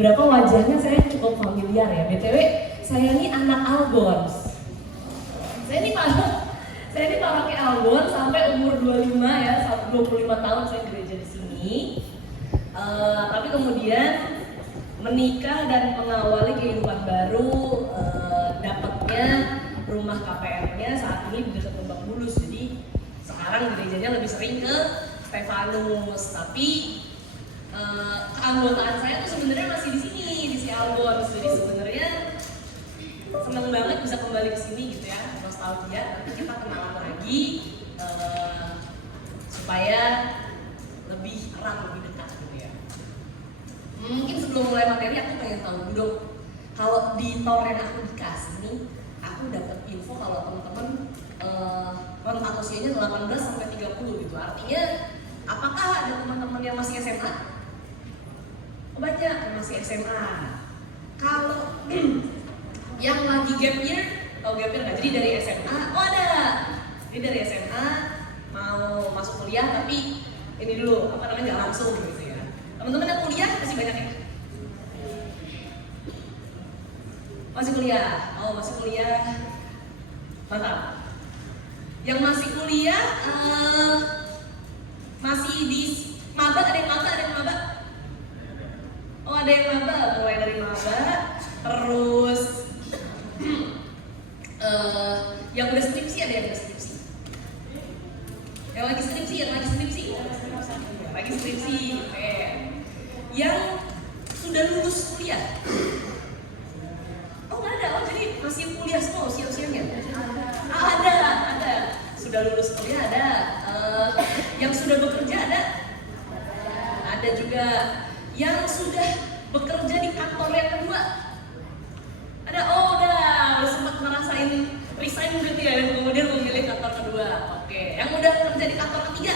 beberapa wajahnya saya cukup familiar ya. BTW, saya ini anak Albons. Saya ini pakai Albons sampai umur 25 ya, 25 tahun saya gereja di sini. Tapi kemudian menikah dan mengawali kehidupan baru, dapatnya rumah KPR-nya saat ini di dekat Lebak Bulus. Jadi sekarang gerejanya lebih sering ke Stefanus, tapi keanggotaan saya tuh sebenarnya masih di sini, di si Albons. Jadi sebenarnya seneng banget bisa kembali ke sini gitu ya, nostalgia. Nanti kita kenalan lagi supaya lebih erat, lebih dekat gitu ya. Mungkin sebelum mulai materi aku pengen tahu dulu, kalau di tour yang aku dikasih nih, aku dapat info kalau teman-teman rentang usianya 18 sampai 30 gitu. Artinya apakah ada teman-teman yang masih SMA? Oh, banyak yang masih SMA. Kalau yang lagi gap year, tahu gap year nggak? Jadi dari SMA, oh ada. Jadi dari SMA mau masuk kuliah tapi ini dulu, apa namanya, nggak langsung gitu ya. Teman-teman yang kuliah masih banyak ya? Masih kuliah? Oh masih kuliah, mantap. Yang masih kuliah, masih di maba, ada yang maba? Oh ada yang maba, mulai dari maba, terus yang udah skripsi, ada yang udah skripsi? Yang lagi skripsi, lagi skripsi, oke. Yang sudah lulus kuliah? Oh nggak ada, oh jadi masih kuliah semua usia-usianya? Ada. Sudah lulus kuliah ada. Yang sudah bekerja ada? Ada juga. Yang sudah bekerja di kantor yang kedua? Ada. Oh udah sempat ngerasain resign gitu ya, dan kemudian memilih kantor kedua. Oke. Yang udah kerja di kantor ketiga?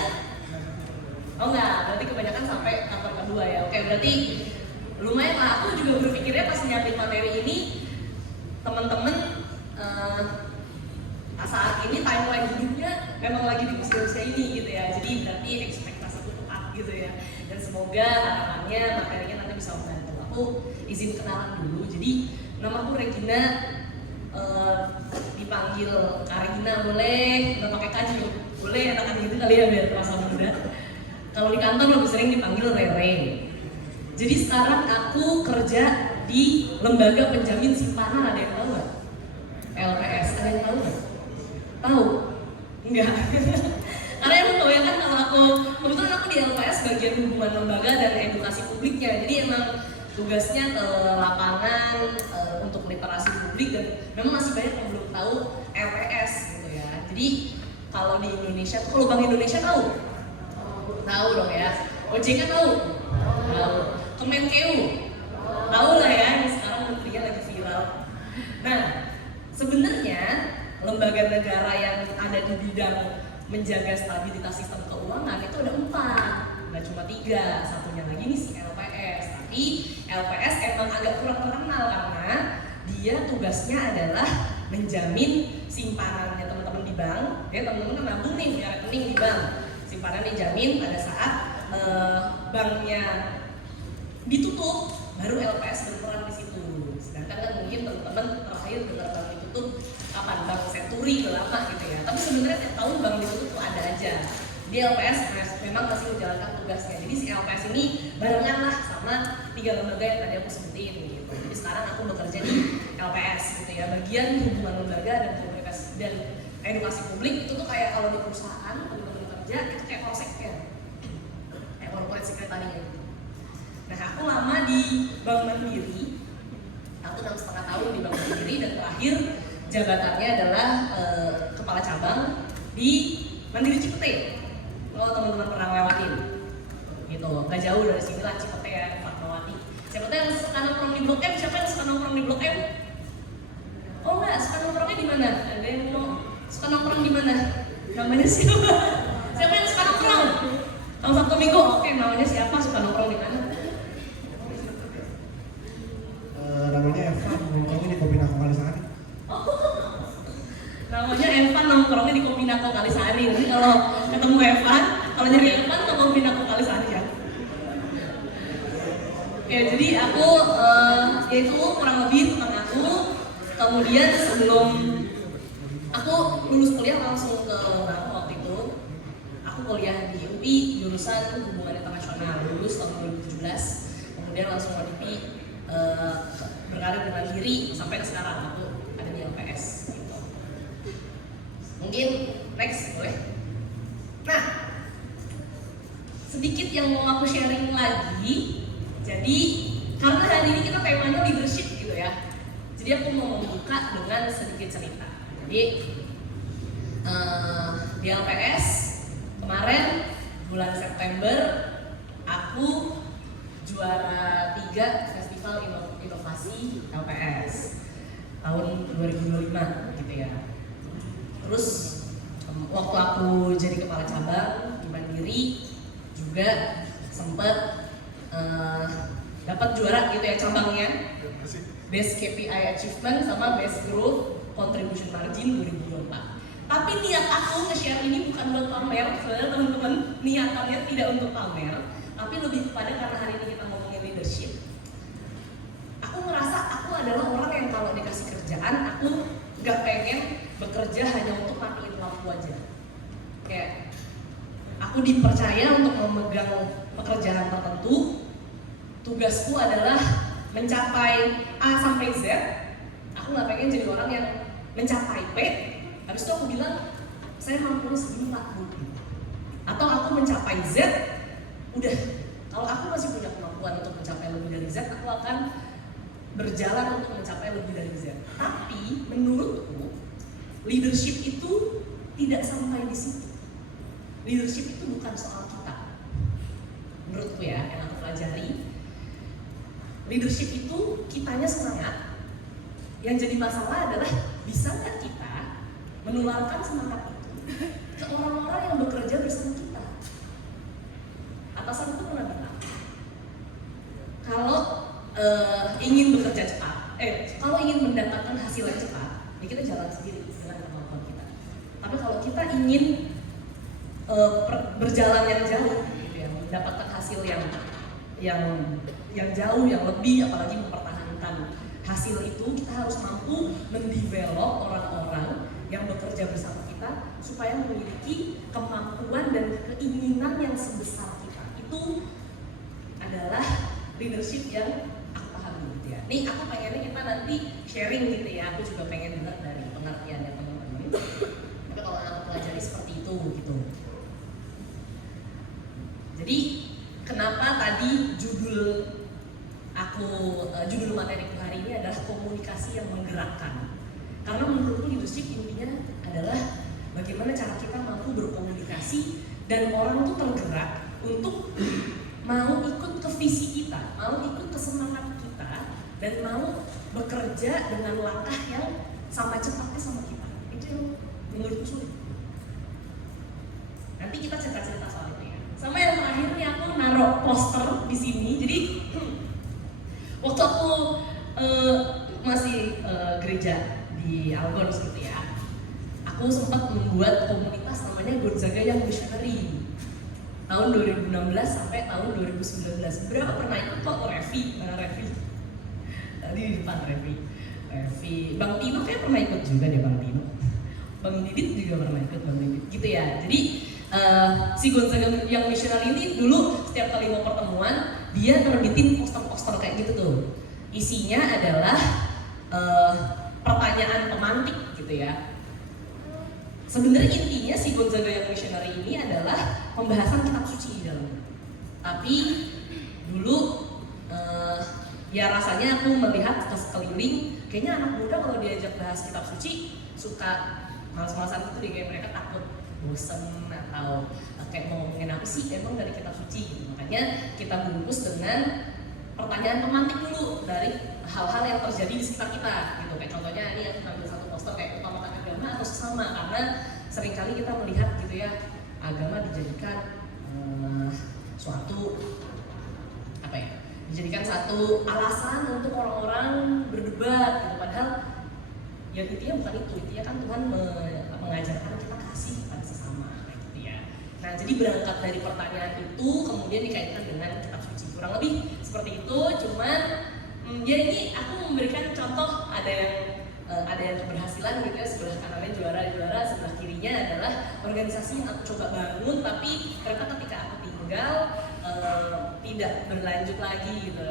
Oh enggak, berarti kebanyakan sampai kantor kedua ya. Oke, berarti lumayan lah. Aku juga berpikirnya pas nyiapin materi ini, teman-teman saat ini timeline hidupnya memang lagi di usia-usia ini gitu ya. Jadi berarti ekspektasiku tepat gitu ya. Dan semoga harapannya materinya nanti bisa membantu. Aku izin kenalan dulu. Jadi nama aku Regina, dipanggil Karina boleh, nggak pakai kaji boleh, enakan gitu kali ya biar terasa muda. Kalau di kantor lebih sering dipanggil Rere. Jadi sekarang aku kerja di Lembaga Penjamin Simpanan, ada yang tahu nggak? LPS, ada yang tahu nggak? Tahu? Enggak. Karena emang tahu ya kan, kalau aku kebetulan aku di LPS bagian hubungan lembaga dan edukasi publiknya. Jadi emang tugasnya ke lapangan untuk literasi publik, dan memang masih banyak yang belum tahu LPS gitu ya. Jadi kalau di Indonesia, kalau Bank Indonesia tahu? Tahu dong ya. OJK tahu? Tahu. Kemenkeu? Tahu lah ya, ini sekarang menterinya lagi viral. Nah, sebenarnya lembaga negara yang ada di bidang menjaga stabilitas sistem keuangan itu ada 4, nggak cuma 3. Satunya lagi nih si LPS. Tapi LPS emang agak kurang terkenal karena dia tugasnya adalah menjamin simpanannya teman-teman di bank. Ya teman-teman kan nabung nih punya rekening di bank, simpanan dijamin pada saat banknya ditutup, baru LPS berperan di situ. Sedangkan kan mungkin teman-teman terakhir dengar bank ditutup kapan? Bank Senturi udah lama gitu ya. Tapi sebenarnya tiap tahun bank ditutup tuh ada aja. Di LPS memang masih menjalankan tugasnya. Jadi si LPS ini barengan lah sama 3 lembaga yang tadi aku sebutin gitu. Jadi sekarang aku bekerja di LPS gitu ya, bagian hubungan lembaga dan komunikasi dan edukasi publik. Itu tuh kayak kalau di perusahaan teman-teman kerja itu kayak polseknya, kayak corporate secretary gitu. Nah aku lama di Bank Mandiri, aku 6,5 tahun di Bank Mandiri, dan terakhir jabatannya adalah kepala cabang di Mandiri Cipete. Kalau teman-teman pernah lewatin gitu, gak jauh dari sini lah Cipete ya, Fatmawati. Siapa tuh yang suka nongkrong di Blok M? Siapa yang suka nongkrong di Blok M? Oh enggak, suka nongkrongnya di mana? Ada yang mau suka nongkrong di mana? Namanya siapa? Siapa yang suka nongkrong? Kalau Sabtu Minggu, oke, namanya siapa? Suka nongkrong di mana? Namanya Evan, nongkrongnya di Kombinako Kalisari. Namanya Evan, nongkrongnya di Kombinako Kalisari. Nanti kalau ketemu Evan, kalau nyari Evan ke Kombinako Kalisari ya. Oke, jadi aku yaitu kurang lebih tentang aku. Kemudian sebelum aku lulus kuliah langsung ke Rama waktu itu. Aku kuliah di UI jurusan hubungan internasional, lulus tahun 2017. Kemudian langsung di berkarir dengan diri sampai ke sekarang aku ada di LPS gitu. Mungkin next boleh. Nah, sedikit yang mau aku sharing lagi. Jadi karena hari ini kita temanya leadership gitu ya. Jadi aku mau membuka dengan sedikit cerita. Jadi di LPS kemarin bulan September aku juara 3 Festival Inovasi LPS tahun 2025 gitu ya. Terus waktu aku jadi kepala cabang di Mandiri juga sempat dapat juara gitu ya cabangnya, Best KPI Achievement sama Best Growth Contribution Margin 2024. Tapi niat aku nge-share ini bukan buat pamer, sebenarnya teman-teman, niatannya tidak untuk pamer, tapi lebih kepada karena hari ini kita ngomongin leadership. Aku ngerasa aku adalah orang yang kalau dikasih kerjaan, aku gak pengen bekerja hanya untuk matiin lampu aja. Kayak aku dipercaya untuk memegang pekerjaan tertentu, tugasku adalah mencapai A sampai Z. Aku gak pengen jadi orang yang mencapai P, habis itu aku bilang, saya mampunya segini Pak Bu. Atau aku mencapai Z, udah, kalau aku masih punya kemampuan untuk mencapai lebih dari Z, aku akan berjalan untuk mencapai lebih dari Z. Tapi menurutku, leadership itu tidak sampai di situ. Leadership itu bukan soal kita. Menurutku ya, yang aku pelajari, leadership itu kitanya semangat. Yang jadi masalah adalah bisa nggak kita menularkan semangat itu ke orang-orang yang bekerja bersama kita. Atasan itu pernah bilang, kalau ingin bekerja cepat, kalau ingin mendapatkan hasil yang cepat, ya kita jalan sendiri dengan kemampuan kita. Tapi kalau kita ingin berjalan yang jauh, gitu ya, mendapatkan hasil yang jauh, yang lebih, apalagi mempertahankan hasil itu, kita harus mampu mendevelop orang-orang yang bekerja bersama kita supaya memiliki kemampuan dan keinginan yang sebesar kita. Itu adalah leadership yang aku pahami gitu ya. Nih aku pengennya kita nanti sharing gitu ya. Aku juga pengen dengar dari pengertiannya teman-teman. Tapi kalau aku pelajari seperti itu gitu. Jadi kenapa tadi judul materiku hari ini adalah komunikasi yang menggerakkan. Karena menurutku leadership intinya adalah bagaimana cara kita mampu berkomunikasi dan orang tuh tergerak untuk mau ikut ke visi kita, mau ikut ke semangat kita, dan mau bekerja dengan langkah yang sama cepatnya sama kita. Itu yang menurutku sulit. Nanti kita cerita-cerita soal itu ya. Sama yang terakhir nih, aku naruh poster di sini. Jadi waktu aku masih gereja di Algons gitu ya, aku sempat membuat komunitas namanya Gonzaga Young Missionary tahun 2016 sampai tahun 2019. Berapa pernah ikut kok? Revi, mana Revi? Tadi di depan Revi. Bang Tino kayak pernah ikut juga deh, Bang Tino. Bang Didit juga pernah ikut, Bang Didit gitu ya. Jadi si Gonzaga Young Missionary ini dulu setiap kali mau pertemuan dia terbitin poster-poster kayak gitu tuh. Isinya adalah pertanyaan pemantik gitu ya. Sebenarnya intinya si Gonzaga Young Missionary ini adalah pembahasan kitab suci di dalamnya. Tapi dulu ya rasanya aku melihat ke sekeliling, kayaknya anak muda kalau diajak bahas kitab suci suka malas-malasan gitu deh, kayak mereka takut bosen atau kayak mau ngomongin apa sih emang dari kitab suci gitu. Makanya kita bungkus dengan pertanyaan pemantik dulu dari hal-hal yang terjadi di sekitar kita gitu. Kayak contohnya ini aku ambil satu poster kayak utamakan agama atau sesama, karena seringkali kita melihat gitu ya, agama dijadikan suatu apa ya, dijadikan satu alasan untuk orang-orang berdebat gitu, padahal ya intinya bukan itu. Intinya kan Tuhan mengajarkan kita kasih pada sesama kayak gitu ya. Nah, jadi berangkat dari pertanyaan itu kemudian dikaitkan dengan kitab suci. kurang lebih seperti itu. Cuman ya ini aku memberikan contoh, ada yang keberhasilan gitu ya, sebelah kanannya juara, sebelah kirinya adalah organisasi yang aku coba bangun tapi ternyata ketika aku tinggal tidak berlanjut lagi gitu.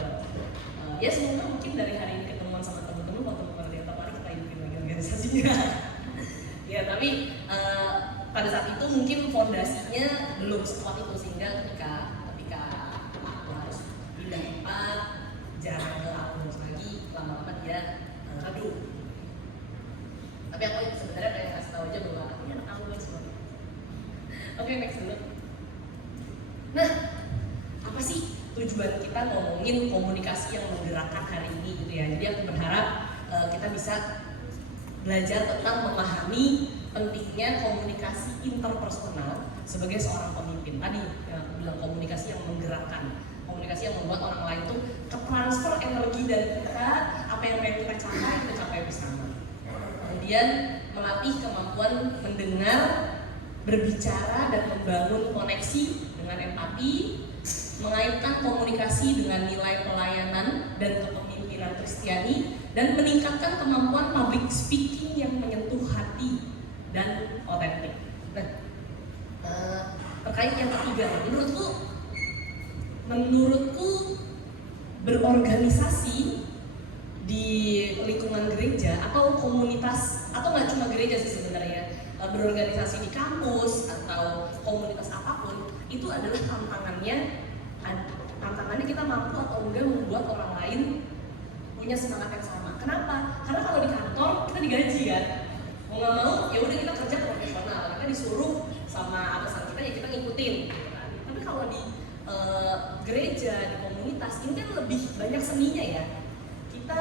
Ya semoga mungkin dari hari ini ketemuan sama teman-teman waktu pengertian mari kita hidupin lagi organisasinya. Ya tapi pada saat itu mungkin fondasinya belum sekuat itu, sehingga ketika aku harus pindah tempat, jarang ke aku lagi, lama-lama dia aduh. Tapi aku sebenarnya kayak kasih tahu aja bahwa aku anak aku guys. Oke, next dulu. Nah, apa sih tujuan kita ngomongin komunikasi yang menggerakkan hari ini gitu ya? Jadi aku berharap kita bisa belajar tentang memahami pentingnya komunikasi interpersonal sebagai seorang pemimpin. Tadi yang aku bilang komunikasi yang menggerakkan, komunikasi yang membuat orang lain tuh ketransfer energi dari kita, apa yang pengen kita capai bersama. Kemudian melatih kemampuan mendengar, berbicara dan membangun koneksi dengan empati, mengaitkan komunikasi dengan nilai pelayanan dan kepemimpinan Kristiani, dan meningkatkan kemampuan public speaking yang menyentuh hati dan otentik. Nah, terkait yang ketiga, menurutku berorganisasi di lingkungan gereja atau komunitas, atau nggak cuma gereja sih sebenarnya, berorganisasi di kampus atau komunitas apapun, itu adalah tantangannya kita mampu atau enggak membuat orang lain punya semangat yang sama. Kenapa? Karena kalau di kantor kita digaji kan, mau nggak mau ya udah kita kerja profesional, kita disuruh sama atasan kita ya kita ngikutin. Tapi kalau di gereja, di komunitas ini kan lebih banyak seninya ya. Kita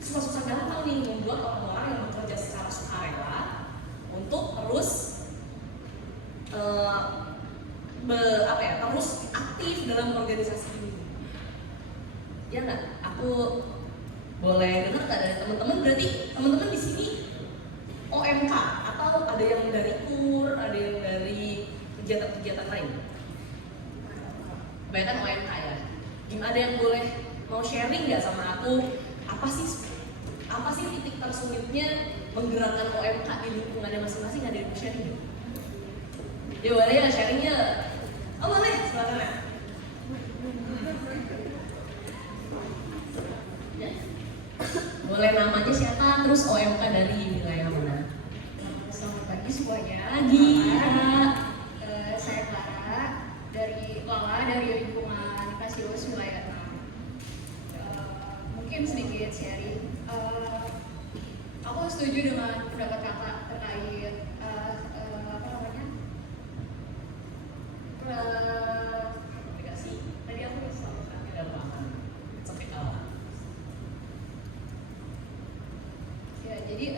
susah-susah gampang nih membuat orang-orang yang bekerja secara sukarela untuk terus terus aktif dalam organisasi ini. Ya nggak? Aku boleh dengar nggak dari teman-teman? Berarti teman-teman di sini OMK atau ada yang dari KUR, ada yang dari kegiatan-kegiatan lain? Kebanyakan OMK ya. Gimana, ada yang boleh mau sharing nggak sama aku? Apa sih titik tersulitnya menggerakkan OMK di lingkungannya masing-masing? Ada yang mau sharing nggak? Ya boleh ya sharingnya. Oh boleh, silakan ya. Boleh namanya siapa, terus OMK dari wilayah mana? Selamat pagi semuanya. Saya Clara dari lingkungan Kasius wilayah 6. Mungkin sedikit sharing. Aku setuju dengan pendapat kakak terkait Komunikasi. Tadi aku selalu tidak paham. Sampai kalah. Ya, jadi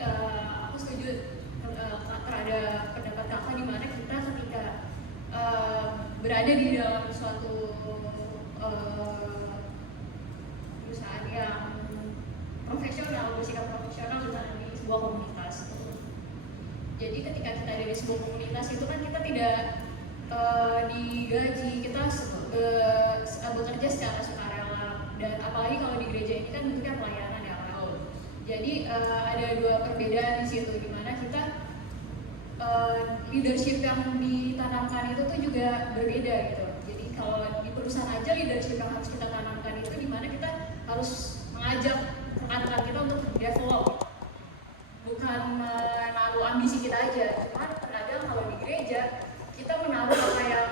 aku setuju terhadap pendapat kakak di mana kita ketika berada di dalam suatu perusahaan yang profesional, bersikap profesional di sebuah komunitas. Jadi ketika kita ada di sebuah komunitas itu kan kita tidak digaji, kita bekerja secara sukarela, dan apalagi kalau di gereja ini kan bentuknya pelayanan ya kan. Jadi ada dua perbedaan di situ, di mana kita leadership yang ditanamkan itu tuh juga berbeda gitu. Jadi kalau di perusahaan aja leadership yang harus kita tanamkan itu di mana kita harus mengajak rekan-rekan kita untuk develop, bukan menaruh ambisi kita aja. Cuman kadang kalau di gereja kita menaruh apa yang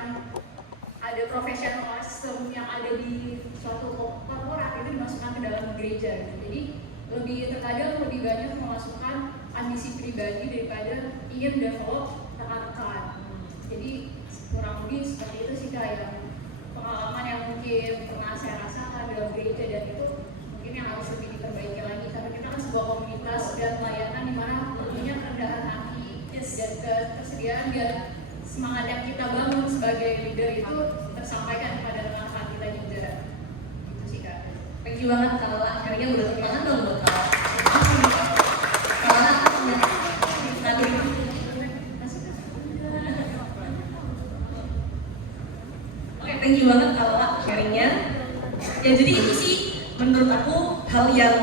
ada profesionalisme yang ada di suatu korporat itu dimasukkan ke dalam gereja gitu. Jadi terkadang lebih banyak memasukkan ambisi pribadi daripada ingin develop rekan-rekan. Jadi kurang lebih seperti itu sih kayak pengalaman yang mungkin pernah saya rasakan dalam gereja, dan itu mungkin yang harus lebih diperbaiki lagi karena kita kan sebuah komunitas dan pelayanan di mana punya kerendahan hati dan ketersediaan biar semangat yang kita bangun sebagai leader itu tersampaikan kepada rekan-rekan kita juga. Itu sih Kak. Thank you banget kalau akhirnya udah tangan dong buat kalau. Oke, thank you banget kalau Pak sharingnya. Ya jadi itu sih menurut aku hal yang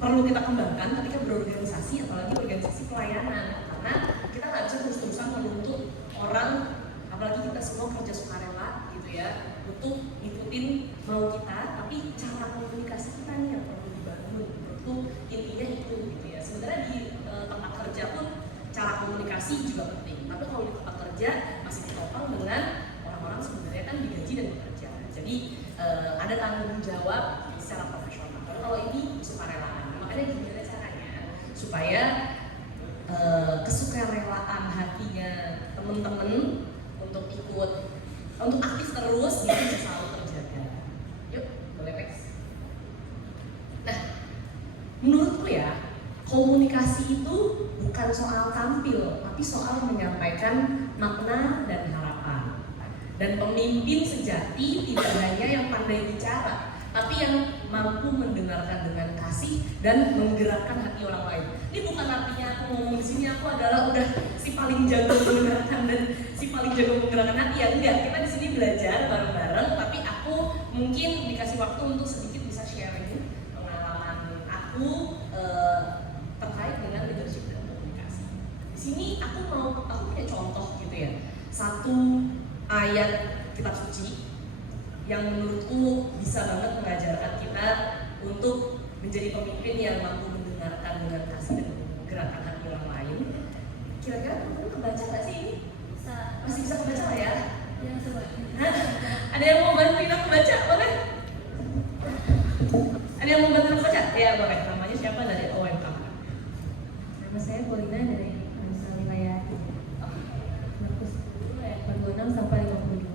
perlu kita kembangkan ketika berorganisasi, apalagi organisasi pelayanan, karena kita nggak bisa terus-terusan menuntut orang, apalagi kita semua kerja sukarela gitu ya, untuk ngikutin mau kita, tapi cara komunikasi kita nih yang perlu dibangun. Menurutku intinya itu gitu ya. Sebenarnya di tempat kerja pun cara komunikasi juga penting, tapi kalau di tempat kerja masih ditopang dengan orang-orang sebenarnya kan digaji dan bekerja, jadi ada tanggung jawab secara profesional. Kalau ini sukarela. Makanya gimana caranya supaya kesukarelaan hatinya temen-temen untuk ikut, untuk aktif terus itu bisa selalu terjaga. Yuk, boleh next. Nah, menurutku ya, komunikasi itu bukan soal tampil, tapi soal menyampaikan makna dan harapan. Dan pemimpin sejati tidak hanya yang pandai bicara, tapi yang mampu mendengarkan dengan kasih dan menggerakkan hati orang lain. Ini bukan artinya aku ngomong di sini aku adalah udah si paling jago mendengarkan dan si paling jago menggerakkan hati, ya enggak. Kita di sini belajar bareng-bareng, tapi aku mungkin dikasih waktu untuk sedikit bisa sharing pengalaman aku terkait dengan leadership dan komunikasi. Di sini aku punya contoh gitu ya. Satu ayat kitab suci yang menurutku bisa banget mengajarkan kita untuk menjadi pemimpin yang mampu mendengarkan dengan kasih dan menggerakkan hati orang lain. Kira-kira teman-teman kebaca nggak sih ini? Masih bisa kebaca lah ya? Ya, coba. Ada yang mau bantuin aku baca? Boleh? Ada yang mau bantuin aku baca? Ya boleh. Namanya siapa dari OMK? Nama saya Polina dari Nusa Wilayah. Markus 10 ayat 46 sampai 52.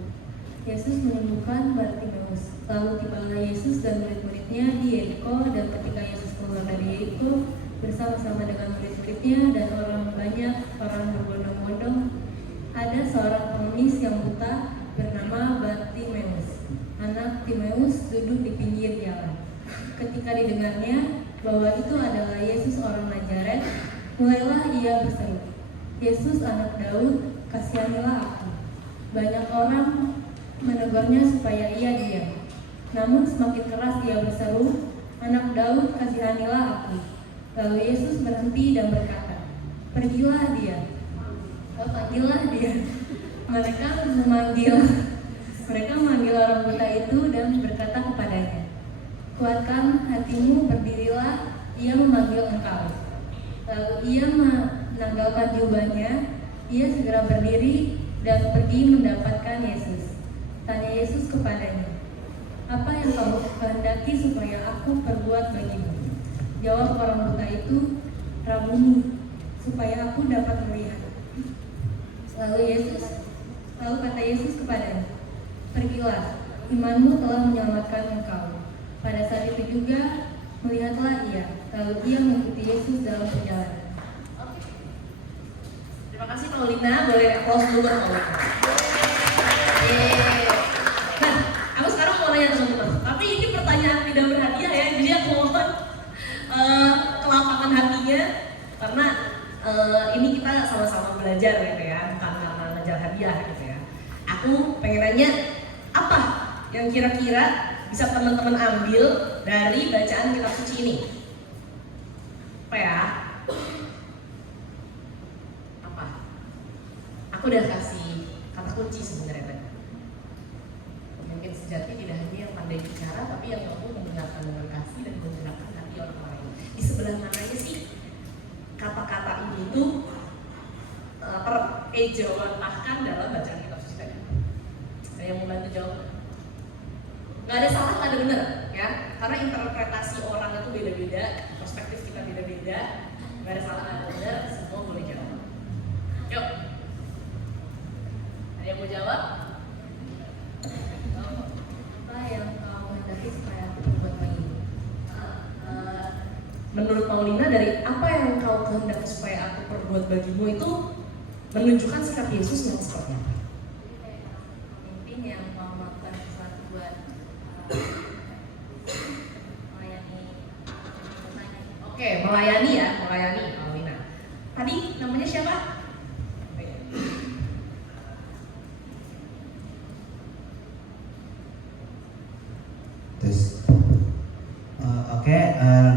Yesus menyembuhkan Bartimeus. Lalu tibalah Yesus dan murid-muridnya di Yeriko, dan ketika Yesus keluar dari Yeriko bersama-sama dengan murid-muridnya dan orang banyak, orang berbondong-bondong, ada seorang pengemis yang buta bernama Bartimeus. Anak Timeus duduk di pinggir jalan. Ketika didengarnya bahwa itu adalah Yesus orang Nazaret, mulailah ia berseru, "Yesus anak Daud, kasihanilah aku." Banyak orang menegurnya supaya ia diam. Namun semakin keras ia berseru, "Anak Daud, kasihanilah aku." Lalu Yesus berhenti dan berkata, "Pergilah dia." Panggillah dia. Mereka memanggil orang buta itu dan berkata kepadanya, "Kuatkan hatimu, berdirilah, ia memanggil engkau." Lalu ia menanggalkan jubahnya, ia segera berdiri dan pergi mendapatkan Yesus. Tanya Yesus kepadanya, "Apa yang kau kehendaki supaya aku perbuat bagimu?" Jawab orang buta itu, "Rabuni, supaya aku dapat melihat." Lalu kata Yesus kepadanya, "Pergilah, imanmu telah menyelamatkan engkau." Pada saat itu juga melihatlah ia, lalu ia mengikuti Yesus dalam perjalanan. Oke. Terima kasih Paulina, boleh applause dulu buat Paulina. Nah, aku sekarang mau nanya teman-teman, tapi ini pertanyaan tidak berhadiah ya, jadi aku mohon kelapangan hatinya, karena ini kita sama-sama belajar gitu ya, bukan karena ngejar hadiah gitu ya. Aku pengen nanya, apa yang kira-kira bisa teman-teman ambil dari bacaan kitab suci ini? Apa ya? Apa? Aku udah kasih kata kunci sebenarnya tadi. Mungkin sejati tidak hanya yang pandai bicara, tapi yang mampu mendengarkan dengan kasih dan menggerakkan hati orang lain. Di sebelah mananya sih kata-kata ini tuh terejawantahkan dalam bacaan kitab suci tadi? Ada yang mau bantu jawab? Nggak ada salah, nggak ada benar ya, karena interpretasi orang itu beda-beda, perspektif kita beda-beda, nggak ada salah, nggak ada benar, semua boleh jawab. Yuk, ada yang mau jawab? Apa yang kau kehendaki supaya aku perbuat bagimu? Menurut Paulina, dari apa yang kau kehendaki supaya aku perbuat bagimu itu menunjukkan sikap Yesus yang seperti apa? Pemimpin yang mau melakukan sesuatu buat melayani pesaingnya. Oke, melayani ya, melayani Paulina. Tadi namanya siapa? Terus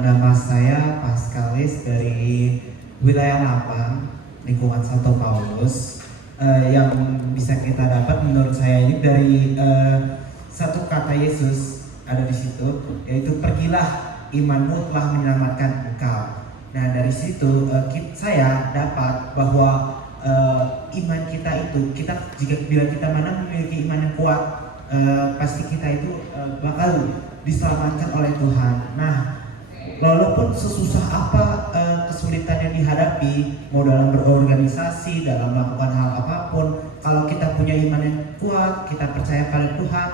nama saya Paskalis dari wilayah Lapang, lingkungan Santo Paulus. Yang bisa kita dapat menurut saya ini dari satu kata Yesus ada di situ, yaitu pergilah, imanmu telah menyelamatkan engkau. Nah dari situ saya dapat bahwa iman kita itu, bila kita mana memiliki iman yang kuat, pasti kita itu bakal diselamatkan oleh Tuhan. Nah, walaupun sesusah apa kesulitan yang dihadapi, mau dalam berorganisasi, dalam melakukan hal apapun, kalau kita punya iman yang kuat, kita percaya pada Tuhan,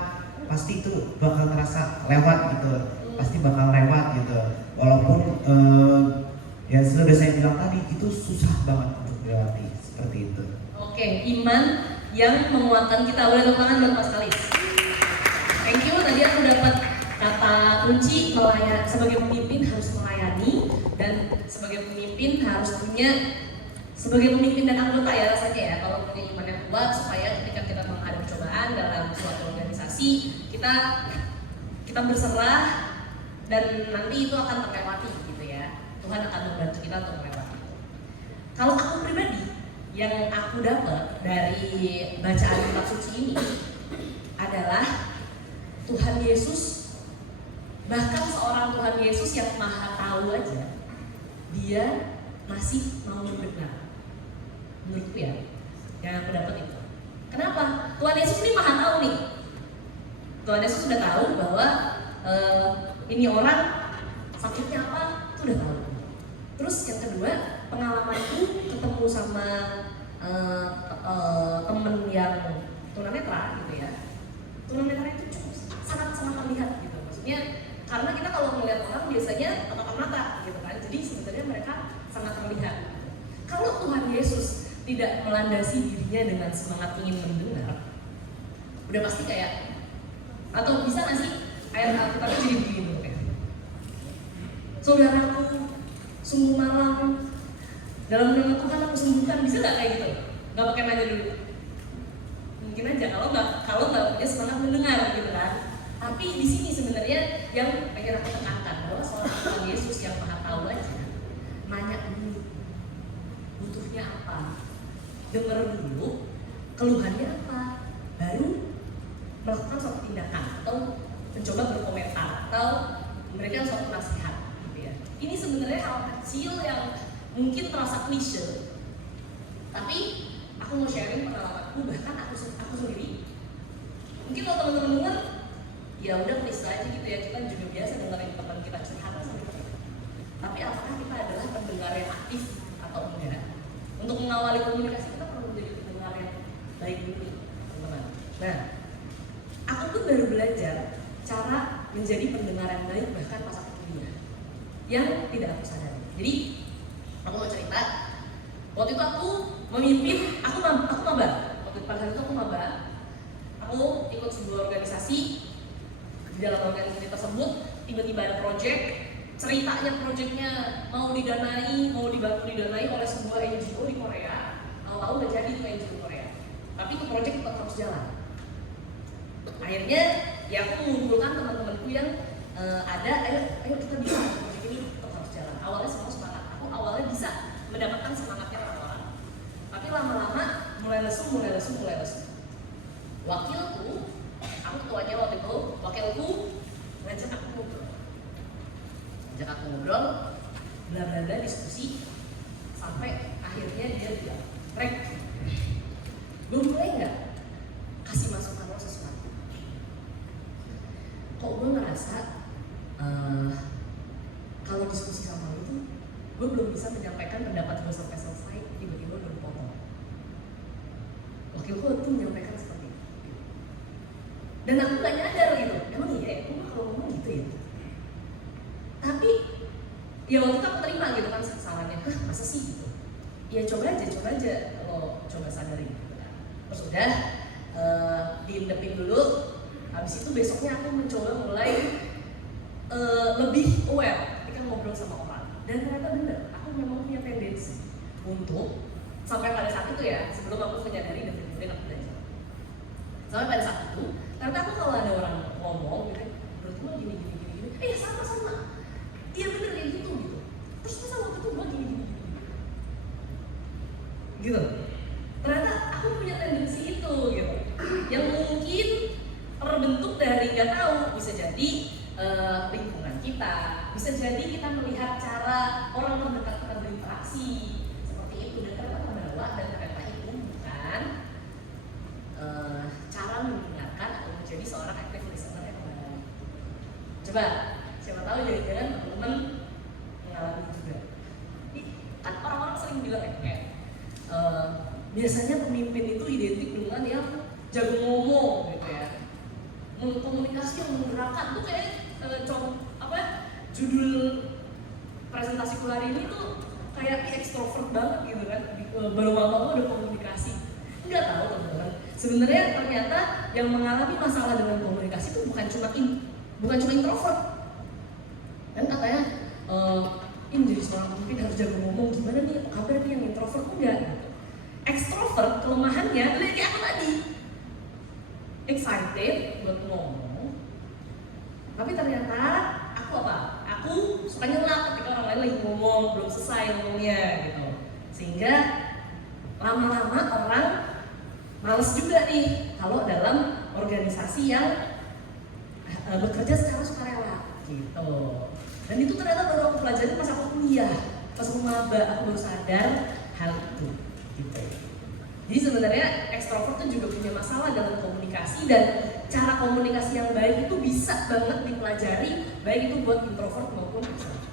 pasti itu bakal terasa lewat gitu, pasti bakal lewat gitu. Walaupun ya sudah saya bilang tadi, itu susah banget untuk dilewati, seperti itu. Oke, iman yang menguatkan kita. Boleh tepuk tangan buat Paskalis. Thank you, tadi aku dapat kata kunci sebagai pemimpin harus melayani, dan sebagai pemimpin harus punya, sebagai pemimpin dan anggota ya rasanya ya, kalau punya iman yang kuat supaya ketika kita menghadapi cobaan dalam suatu organisasi kita berserah dan nanti itu akan terlewati gitu ya. Tuhan akan membantu kita untuk melewati. Kalau aku pribadi yang aku dapat dari bacaan kitab suci ini adalah Tuhan Yesus, bahkan seorang Tuhan Yesus yang maha tahu aja, dia masih mau mendengar. Menurutku ya, yang aku dapat itu. Kenapa? Tuhan Yesus ini maha tahu nih. Tuhan Yesus sudah tahu bahwa ini orang sakitnya apa, itu udah tahu. Terus yang kedua, pengalamanku ketemu sama temen yang tunanetra gitu ya. Tunanetra itu cukup sangat terlihat gitu, maksudnya karena kita kalau melihat orang biasanya tatapan mata gitu kan, jadi sebenarnya mereka sangat terlihat. Kalau Tuhan Yesus tidak melandasi dirinya dengan semangat ingin mendengar, udah pasti kayak, atau bisa nggak sih ayat Alkitabnya jadi begini kayak, saudaraku sungguh malang, dalam nama Tuhan aku sembuhkan, bisa nggak kayak gitu? Nggak pakai nanya dulu, mungkin aja kalau nggak punya semangat mendengar gitu kan. Tapi di sini sebenarnya yang pengen aku tekankan bahwa seorang Tuhan Yesus yang maha tahu aja nanya dulu butuhnya apa, dengar dulu keluhannya apa, baru melakukan suatu tindakan atau mencoba berkomentar atau memberikan suatu nasihat gitu ya. Ini sebenarnya hal kecil yang mungkin terasa klise, tapi aku mau sharing pengalamanku, bahkan aku sendiri. Mungkin kalau teman-teman dengar, ya udah please aja gitu ya, kita juga biasa dengerin teman kita curhat sama kita. Tapi apakah kita adalah pendengar yang aktif atau enggak? Untuk mengawali komunikasi kita perlu menjadi pendengar yang baik dulu, teman-teman. Nah, aku pun baru belajar cara menjadi pendengar yang baik bahkan pas aku kuliah, yang tidak aku sadari. Jadi aku mau cerita, waktu itu aku memimpin, aku maba. Waktu pada saat itu aku maba, aku ikut sebuah organisasi. Di dalam organisasi tersebut tiba-tiba ada project, ceritanya projectnya mau dibantu didanai oleh sebuah NGO di Korea. Tahu-tahu udah jadi tuh NGO di Korea, tapi itu project tetap harus jalan. Akhirnya ya aku mengumpulkan teman-temanku yang ayo kita bisa, project ini tetap harus jalan. Awalnya semua semangat, aku awalnya bisa mendapatkan semangatnya orang-orang, tapi lama-lama mulai lesu. Wakilku, aku ketuanya waktu itu, wakilku ngajak aku ngobrol, bla diskusi, sampai akhirnya dia bilang, "Rek, lu boleh nggak kasih masukan lo sesuatu? Kok gue ngerasa kalau diskusi sama lu tuh, gue belum bisa menyampaikan pendapat gue sampai selesai, tiba-tiba udah potong." Wakilku tuh menyampaikan seperti itu. Dan aku gak nyadar gitu, emang iya ya, gue kalau ngomong gitu ya. Tapi ya waktu itu aku terima gitu kan sarannya, masa sih gitu. Ya coba aja lo coba sadarin gitu kan. Terus udah diindepin dulu, habis itu besoknya aku mencoba mulai lebih aware ketika ngobrol sama orang. Dan ternyata bener, aku memang punya tendensi untuk sampai pada saat itu ya, sebelum aku menyadari dan kemudian aku belajar. Sampai pada saat itu, karena aku kalau ada orang ngomong gitu, menurut gue gini mungkin terbentuk dari nggak tahu, bisa jadi lingkungan kita, bisa jadi kita melihat cara orang terdekat kita berinteraksi seperti itu, dan ternyata terbawa, dan ternyata itu bukan cara mendengarkan atau menjadi seorang active listener yang baik. Coba, siapa tahu jangan-jangan teman-teman mengalami juga. Kan orang-orang sering bilang kayak biasanya pemimpin itu identik dengan yang jago ngomong gitu ya, komunikasi yang menggerakkan tuh kayak judul presentasi hari ini tuh kayak ekstrovert banget gitu kan, baru lama udah komunikasi. Nggak tahu teman-teman, sebenarnya ternyata yang mengalami masalah dengan komunikasi itu bukan cuma introvert. Dan katanya ini jadi seorang pemimpin harus jago ngomong, gimana nih kabar nih yang introvert? Enggak gitu. Ekstrovert kelemahannya kayak aku tadi, excited buat ngomong, tapi ternyata aku suka nyela ketika orang lain lagi ngomong belum selesai ngomongnya gitu, sehingga lama-lama orang males juga nih kalau dalam organisasi yang bekerja secara sukarela gitu. Dan itu ternyata baru aku pelajari pas aku kuliah, pas aku maba, aku baru sadar hal itu gitu. Jadi sebenarnya ekstrovert itu juga punya masalah dalam komunikasi, dan cara komunikasi yang baik itu bisa banget dipelajari, baik itu buat introvert maupun extrovert.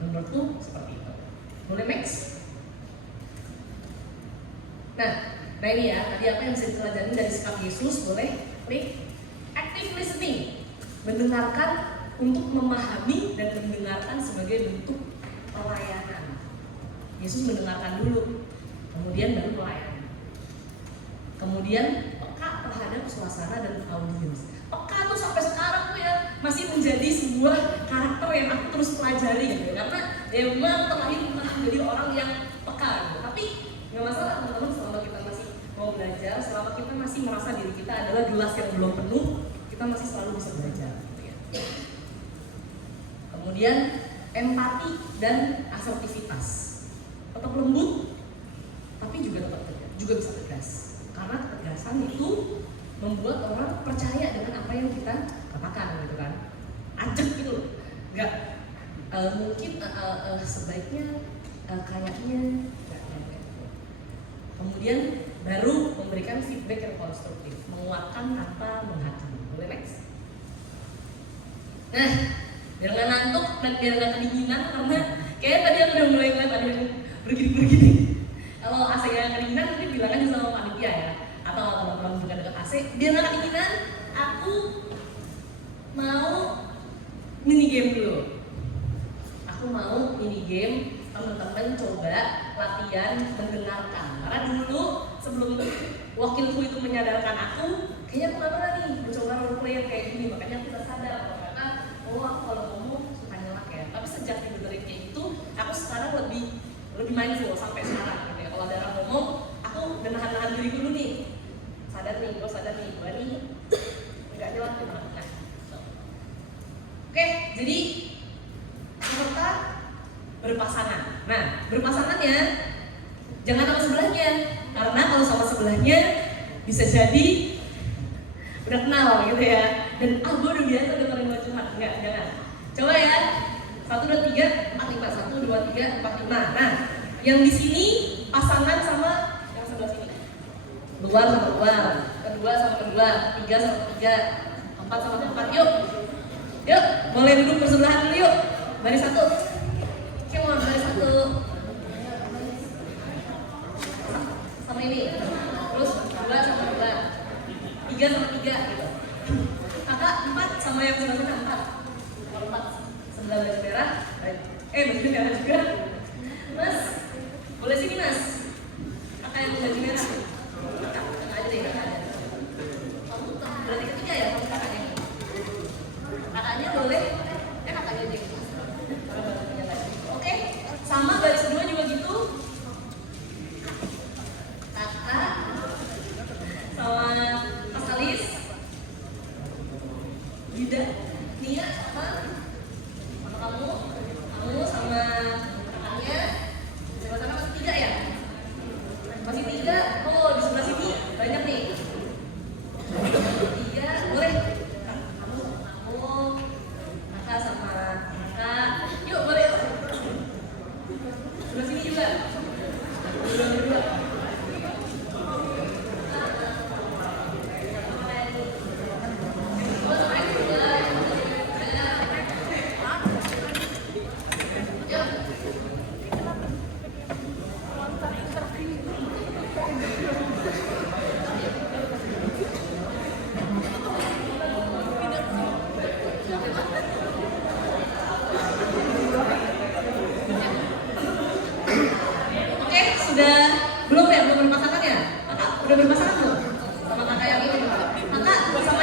Menurutku seperti itu. Boleh Max? Nah ini ya, tadi apa yang bisa dipelajari dari sikap Yesus, boleh klik. Active listening, mendengarkan untuk memahami dan mendengarkan sebagai bentuk pelayanan. Yesus mendengarkan dulu, kemudian baru melayani. Kemudian peka terhadap suasana dan audiens. Peka tuh sampai sekarang tuh ya masih menjadi sebuah karakter yang aku terus pelajari gitu ya. Karena memang terlahir menjadi orang yang peka gitu. Tapi nggak masalah teman-teman, selama kita masih mau belajar, selama kita masih merasa diri kita adalah gelas yang belum penuh, kita masih selalu bisa belajar gitu ya. Kemudian empati dan asertivitas. Tetap lembut, tapi juga tetap tegas, juga bisa tegas. Karena ketegasan itu membuat orang percaya dengan apa yang kita katakan gitu kan. Ajak gitu loh. Enggak mungkin sebaiknya kayaknya enggak. Kemudian baru memberikan feedback yang konstruktif, menguatkan tanpa menghakimi. Boleh next? Nah, biar nggak ngantuk dan biar nggak kedinginan, karena kayaknya tadi aku udah mulai ngeliat ada yang bergini-bergini. Kalau AC-nya kedinginan, mungkin bilang aja sama panitia ya, atau teman-teman juga dekat AC. Biar nggak kedinginan, aku mau mini game dulu. Aku mau mini game, teman-teman coba latihan mendengarkan. Karena dulu sebelum wakilku itu menyadarkan aku, kayaknya aku nggak pernah nih mencoba role play yang kayak gini, makanya aku sadar karena aku kalau ngomong suka nyelak ya. Tapi sejak dibenerin kayak gitu, aku sekarang lebih mindful sampai sekarang gitu ya. Kalau ada orang ngomong, aku udah nahan diri dulu nih. Sadar nih, gue nih nggak nyelak gitu. Nah, oke, jadi peserta berpasangan. Nah, berpasangannya jangan sama sebelahnya, karena kalau sama sebelahnya bisa jadi udah kenal gitu ya. Dan gue udah biasa dengerin gue curhat. Enggak, jangan. Coba ya. 1, 2, 3, 4, 5. 1, 2, 3, 4, 5. Nah, yang di sini pasangan sama yang sebelah sini. Luar sama luar, kedua sama kedua, 3 sama 3, 4 sama 4. Yuk, boleh duduk bersebelahan dulu yuk. Baris 1. Come on, baris 1. Sama ini. Terus 2 sama 2, 3 sama 3 gitu. Kakak 4 sama yang sebelah sana 4. Kalau 4 sebelah baju merah, baju merah juga. Mas, boleh sini mas. Kakak yang baju merah. Kakak aja deh, kakak aja. Kamu berarti ketiga ya, kamu kakaknya. Kakaknya boleh, kakaknya aja. Oke, sama baris kedua juga gitu. Kakak sama Mas Alis, Yuda, Nia sama kamu sama kakaknya. Sebelah sana masih 3 ya? Masih 3. Oh, di sebelah sini banyak nih.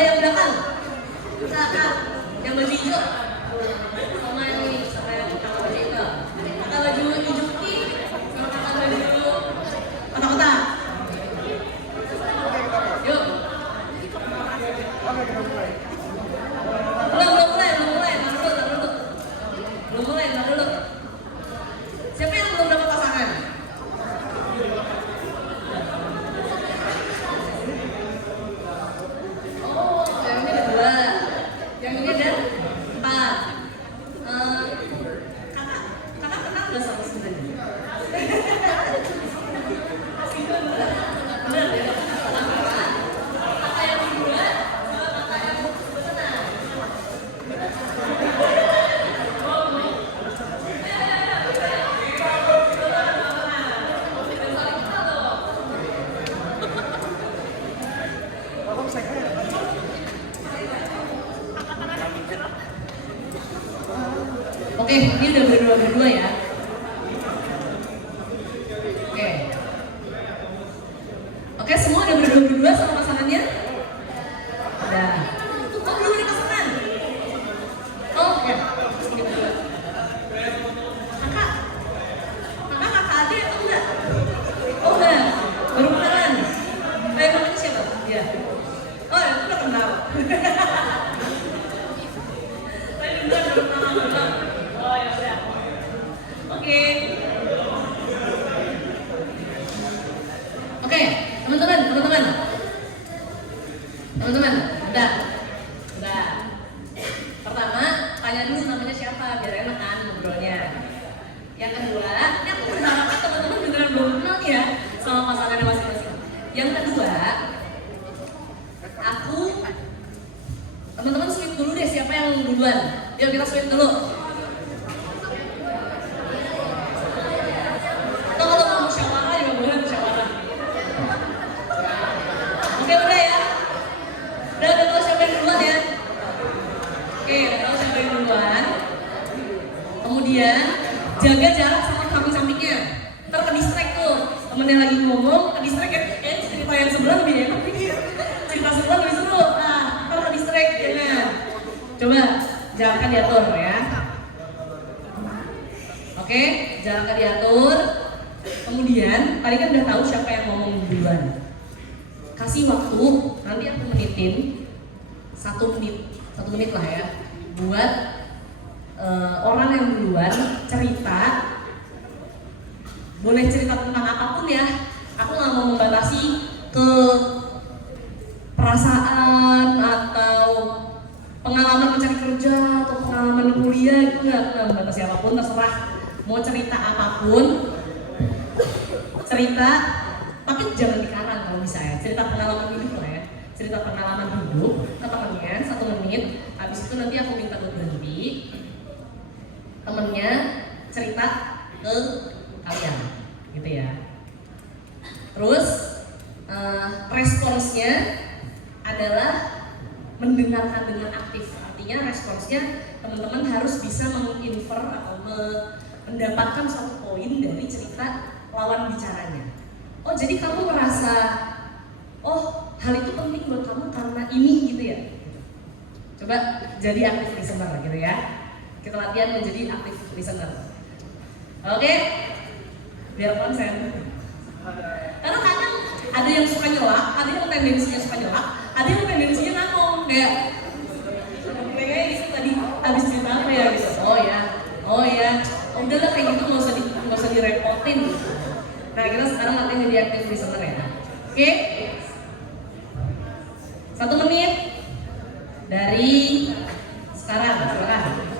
yang belakang. Kakak yang baju hijau. Sama ini, sama yang kakak baju hijau. Kakak baju hijau putih, sama kakak baju kotak-kotak. Yuk. Belum mulai. Ntar dulu. Siapa yang belum dapat pasangan? Oh, yang ini ada 2. Yang ini ada 4. Kakak kenal nggak sama sebenarnya? Bener ya? Kakak yang kedua sama kakak yang pesanan. Oke, ini udah berdua ya. Oke, semua udah berdua sama pasangannya? Udah. Oh, belum ada pasangan? Oh, ya. Ini berdua. Kakak ada atau enggak? Oh, enggak. Baru kenalan. Namanya siapa? Iya. Oh, itu udah kenal. Tadi beneran baru kenalan. Oh, ya udah. Oke, teman-teman, udah. Pertama, tanya dulu namanya siapa, biar enak kan ngobrolnya. Yang kedua, ini aku berharap teman-teman beneran belum kenal ya sama pasangannya masing-masing. Yang kedua, teman-teman sweet dulu deh siapa yang duluan. Yuk kita sweet dulu. Atau kalau mau musyawarah juga boleh musyawarah. Oke, udah ya. Udah tahu siapa yang duluan ya. Oke, udah tahu siapa yang duluan. Kemudian jaga jarak sama samping-sampingnya. Ntar ke distract tuh. Temennya lagi ngomong, ke distract ya. Cerita yang sebelah lebih enak nih. Cerita sebelah lebih seru. Ntar ke distract ya kan. Coba jaraknya diatur ya. Oke, jaraknya diatur. Kemudian tadi kan udah tahu siapa yang ngomong duluan. Kasih waktu, nanti aku menitin 1 menit lah ya, buat orang yang duluan cerita. Boleh cerita tentang apapun ya. Aku nggak mau membatasi ke perasaan atau pengalaman mencari kerja atau pengalaman kuliah, itu nggak membatasi apapun, terserah. Mau cerita apapun, cerita, tapi jangan dikarang kalau bisa ya. Cerita pengalaman hidup lah ya. Cerita pengalaman hidup ke temennya 1 menit. Habis itu nanti aku minta berhenti. Temennya cerita ke kalian, gitu ya. Terus responsnya adalah mendengarkan dengan aktif. Artinya responsnya teman-teman harus bisa menginfer atau mendapatkan suatu poin dari cerita lawan bicaranya. Oh, jadi kamu merasa, oh hal itu penting buat kamu karena ini gitu ya. Coba jadi active listener gitu ya. Kita latihan menjadi active listener. Oke? Biar konsen. Karena kadang ada yang suka nyelak, ada yang tendensinya suka nyelak, ada yang tendensinya ngomong kayak gitu tadi habis cerita apa ya gitu. Oh ya, udahlah kayak gitu nggak usah direpotin. Nah, kita sekarang latihan jadi active listener ya. Oke? 1 menit dari sekarang, silakan.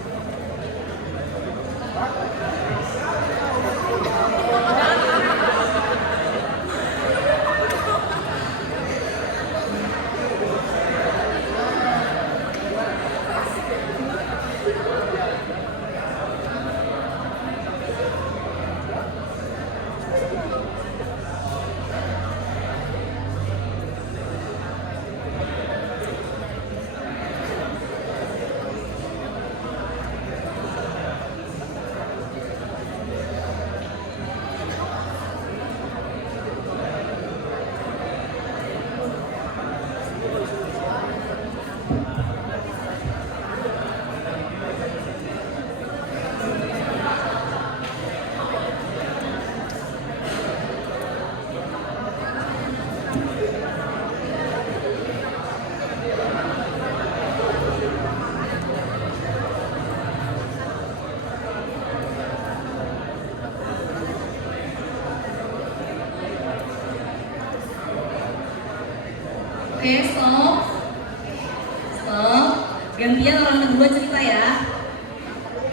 Gantian orang kedua cerita ya.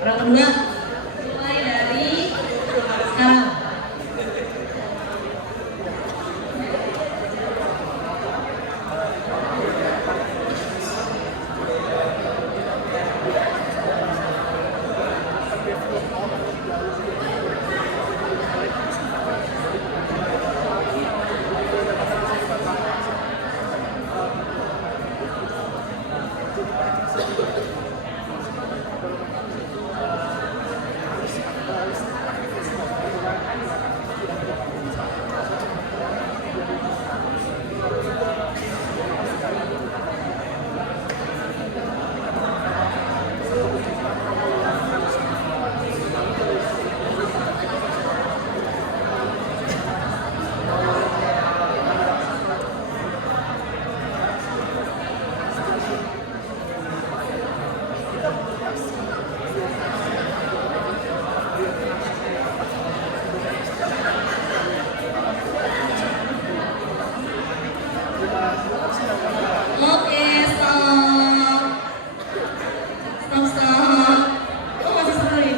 Orang kedua mulai dari sekarang. Oke, stop. Stop. Oh, masih seru nih.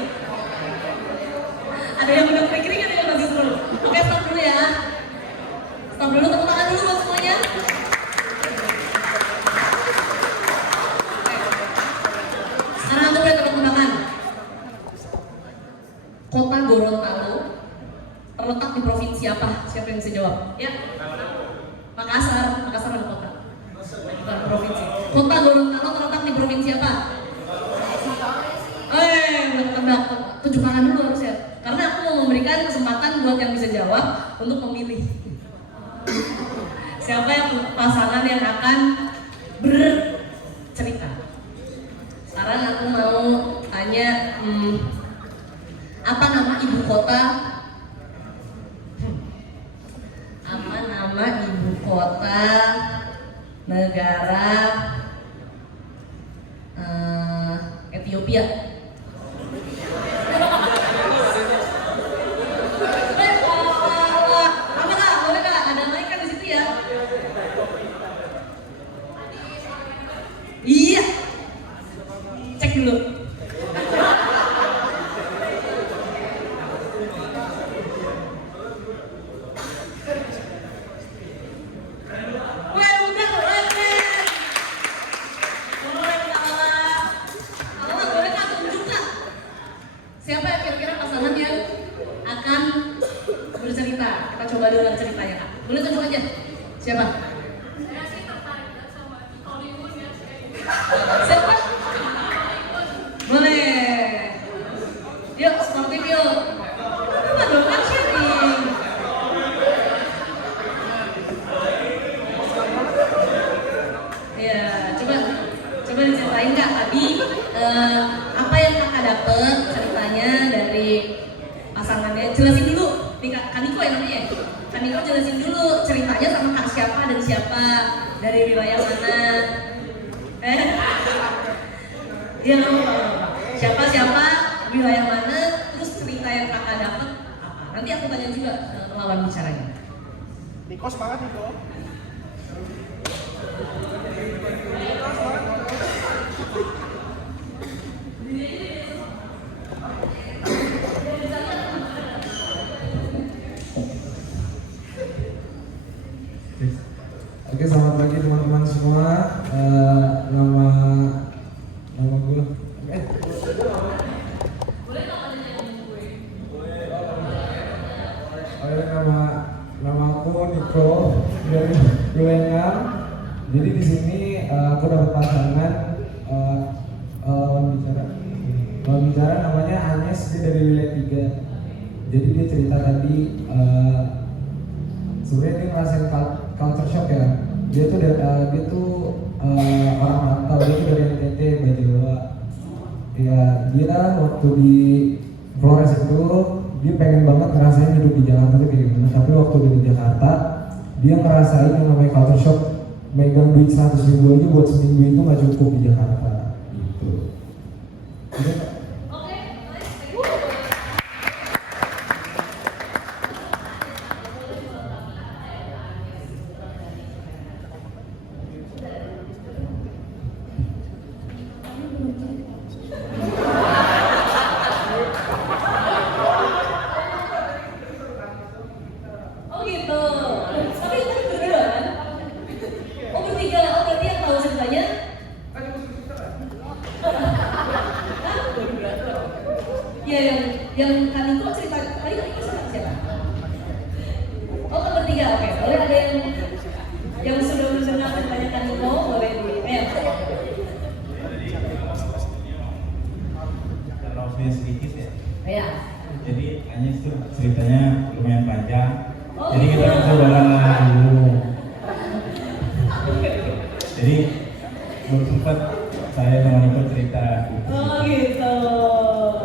Ada yang udah kering, ada yang masih seru. Oke, stop dulu ya. Stop dulu, tepuk tangan dulu buat semuanya. Oke. Sekarang aku udah tebak-tebakan. Kota Gorontalo terletak di provinsi apa? Siapa yang bisa jawab? Ya. Makassar ada kota. Bukan provinsi. Kota Gorontalo terletak di provinsi apa? Udah ketebak. Tunjuk tangan dulu harus ya. Karena aku mau memberikan kesempatan buat yang bisa jawab untuk memilih. Siapa yang pasangan yang akan bercerita. Sekarang aku mau tanya, apa nama ibu kota? Apa nama ibu kota negara Ethiopia? Boleh kak, ada mic kan di situ ya? Iya. Cek dulu. Siapa yang kira-kira pasangan yang akan bercerita? Kita coba dengar ceritanya kak. Boleh tunjuk aja. Siapa? Saya sih tertarik sama Hollywood ya. Siapa? Boleh. Yuk, sportif yuk. Apa dong kan sharing? Ya, coba diceritain kak tadi apa yang kakak dapet ceritanya dari pasangannya. Jelasin dulu, nih Kak Niko ya namanya. Kak Niko jelasin dulu ceritanya sama kak siapa dan siapa, dari wilayah mana. Iya nggak apa-apa. Siapa, wilayah mana, terus cerita yang kakak dapet apa. Nanti aku tanya juga lawan bicaranya. Niko semangat Niko. Oke, selamat pagi teman-teman semua. Nama gue. Nama aku Niko dari Luengang. Jadi di sini aku dapat pasangan lawan bicara namanya Agnes, dia dari wilayah 3. Jadi dia cerita tadi sebenarnya dia ngerasain culture shock ya. Dia tuh orang rantau, dia tuh dari NTT, Bajawa. Ya dia waktu di Flores itu dia pengen banget ngerasain hidup di Jakarta tuh kayak gimana. Tapi waktu di Jakarta dia ngerasain yang namanya culture shock. Megang duit 100.000 aja buat seminggu itu nggak cukup di Jakarta. Gitu. ceritanya lumayan panjang. Oh, Jadi kita gitu. coba dulu. Jadi belum sempat saya sama Niko cerita. Oh gitu.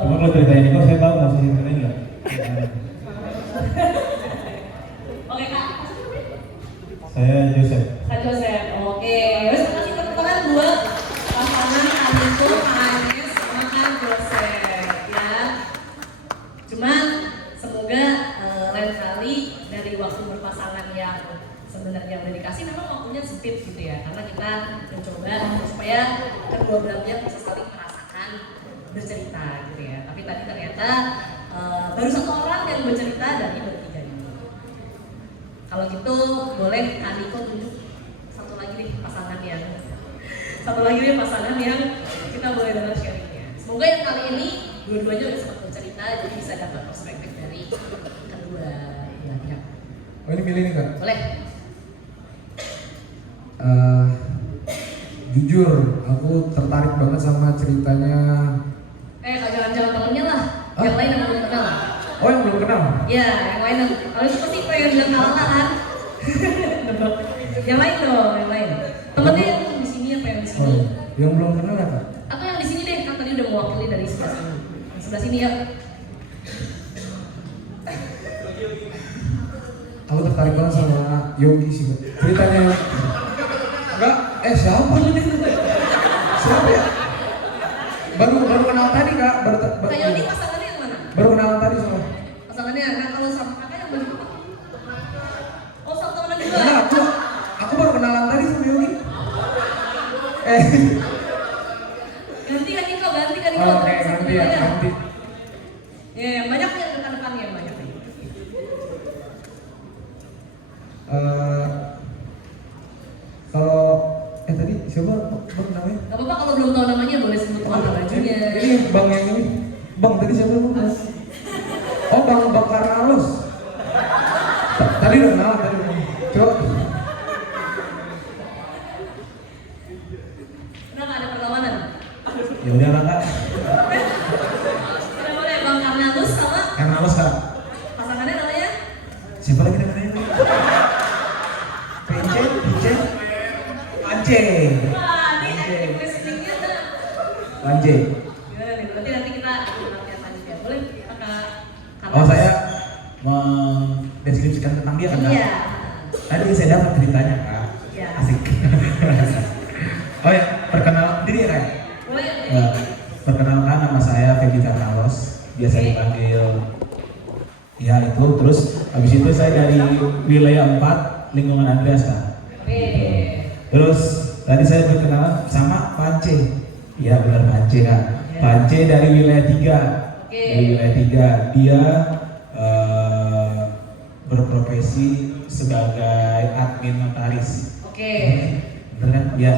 Cuma kalau ceritanya Niko saya tahu mau sih ceritain nggak? Oke Kak. Saya Joseph. Kak Joseph. Oke. Terus kasih tepuk tangan buat pasangan Aniko, Kak Anies, sama Kak Joseph ya. Cuman semoga lain kali dari waktu berpasangan yang sebenarnya udah dikasih memang waktunya sempit gitu ya, karena kita mencoba supaya kedua belah pihak bisa saling merasakan bercerita gitu ya. Tapi tadi ternyata baru satu orang yang bercerita dari bertiga ini. Kalau gitu boleh Kak Niko tunjuk satu lagi nih pasangan yang kita boleh dapat sharingnya. Semoga yang kali ini dua-duanya udah sempat bercerita, jadi bisa dapat perspektif dari kedua belah pihak. Oh ini milih nih Kak. Boleh? Jujur, aku tertarik banget sama ceritanya. Jangan temennya lah. Yang lain yang belum kenal. Oh yang belum kenal? Ya, yang lain. Kalau itu pasti pengen bilang kalah kan? Yang lain dong, yang lain. Temennya yang di sini apa yang di sini? Oh, yang belum kenal ya Kak? Atau yang di sini deh, kan tadi udah mewakili dari sebelah sini. Yang sebelah sini ya. Aku tertarik banget sama Yogi sih Kak. Ceritanya enggak, siapa ini? Siapa ya? Baru kenal tadi Kak. Kak Yodi pasangannya yang mana? Baru kenalan tadi sama. Pasangannya, nah kalau sama kakak yang baru. Oh, sama temenan juga. Enggak, aku baru kenalan tadi sama Yogi. Ganti kan Niko, ganti kan Niko. Oke, ganti ya, ganti. Ya, yang banyak yang depan-depan ya banyak. Kalau tadi siapa bang namanya? Gak apa-apa kalau belum tahu namanya boleh sebut warna bajunya. Ini bang yang ini. Bang tadi siapa bang? Oh bang Carlos. Tadi udah kenalan tadi. Coba. Kenapa ada perlawanan? Ya udah lah Kak. Kita boleh Bang Carlos sama Carlos Kak. pasangannya namanya? Siapa lagi namanya? Pance. Wah, ini acting listeningnya tuh. Pance. Gimana nih? Berarti nanti kita latihan lanjut ya. Boleh kakak Carlos? Oh saya mendeskripsikan tentang dia kan Kak? Iya. Tadi saya dapat ceritanya Kak. Iya. Asik. Oh ya, perkenalan diri ya Kak? Boleh. Perkenalkan nama saya Feby Carlos. Biasa dipanggil ya itu. Terus habis itu saya dari wilayah 4 lingkungan Andreas Kak. Oke. Terus tadi saya berkenalan sama Pance. Iya benar Pance Kak. Ya. Pance dari wilayah 3. Oke. Dari wilayah 3 dia berprofesi sebagai admin notaris. Oke. Bener kan? Ya.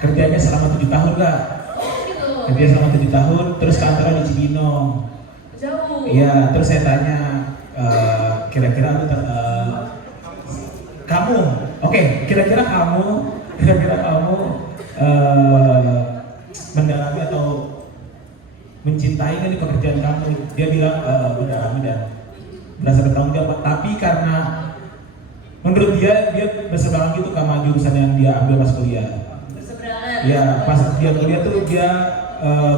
Kerjanya selama 7 tahun Kak. Oh gitu. Kerja selama 7 tahun. Terus kantornya di Cibinong. Jauh. Iya. Terus saya tanya kira-kira kamu, oke, kira-kira kamu mendalami atau mencintai nggak di pekerjaan kamu? Dia bilang mendalami dan merasa bertanggung jawab. Tapi karena menurut dia berseberangan gitu sama jurusan yang dia ambil pas kuliah. Berseberangan. Ya pas dia kuliah tuh dia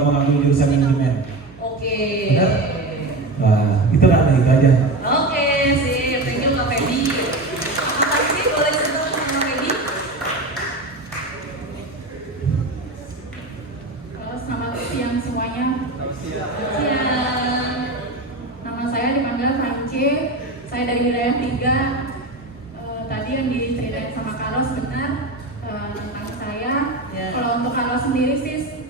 mengambil jurusan manajemen. Oke. Benar? Nah itu kan itu aja. Oke, sip. Thank you Kak Feby. Apa sih boleh cerita sama Kak Feby? Halo, selamat siang semuanya. Siang. Nama saya dipanggil France. Saya dari wilayah 3. Tadi yang diceritain sama Carlos benar tentang saya. Ya. Kalau untuk Carlos sendiri sih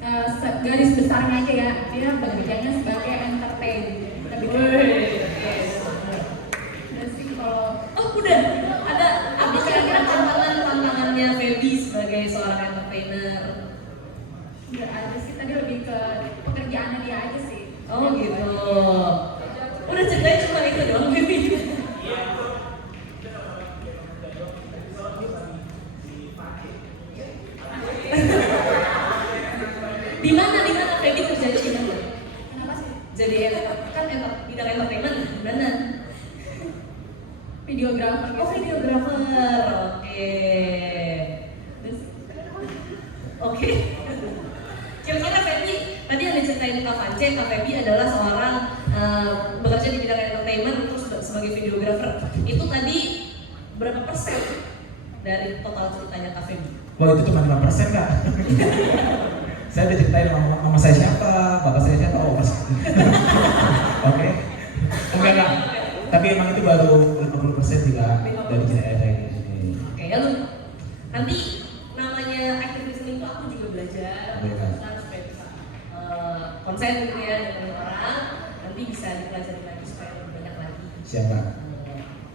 garis besarnya aja ya, dia bekerjanya sebagai entertain. Lebih udah sih kalau Oh udah ada apa kira-kira tantangannya Feby sebagai seorang entertainer? nggak ada sih, tadi lebih ke pekerjaannya dia aja sih. Oh gitu. Udah ceritanya cuma itu doang Feby. Di mana Feby kerjanya di mana? Kenapa sih? Jadi kan bidang entertainment di mana? videographer Oh, gitu. videographer. Oke. Terus- Oke. Kira-kira Feby, tadi yang diceritain Kak Vance, Kak Feby adalah seorang bekerja di bidang entertainment terus sebagai videographer. Itu tadi berapa persen dari total ceritanya Kak Feby? Wah itu cuma 5% Kak. Saya udah ceritain mama saya siapa, bapak saya siapa, oh pas. Oke. Enggak. Tapi emang itu baru 50% juga dari cerita saya ini. Oke, ya lu. Nanti namanya active listening itu aku juga belajar, Baik, Kak. kan supaya bisa konsen gitu ya dengan orang. Nanti bisa dipelajari lagi supaya lebih banyak lagi. Siapa?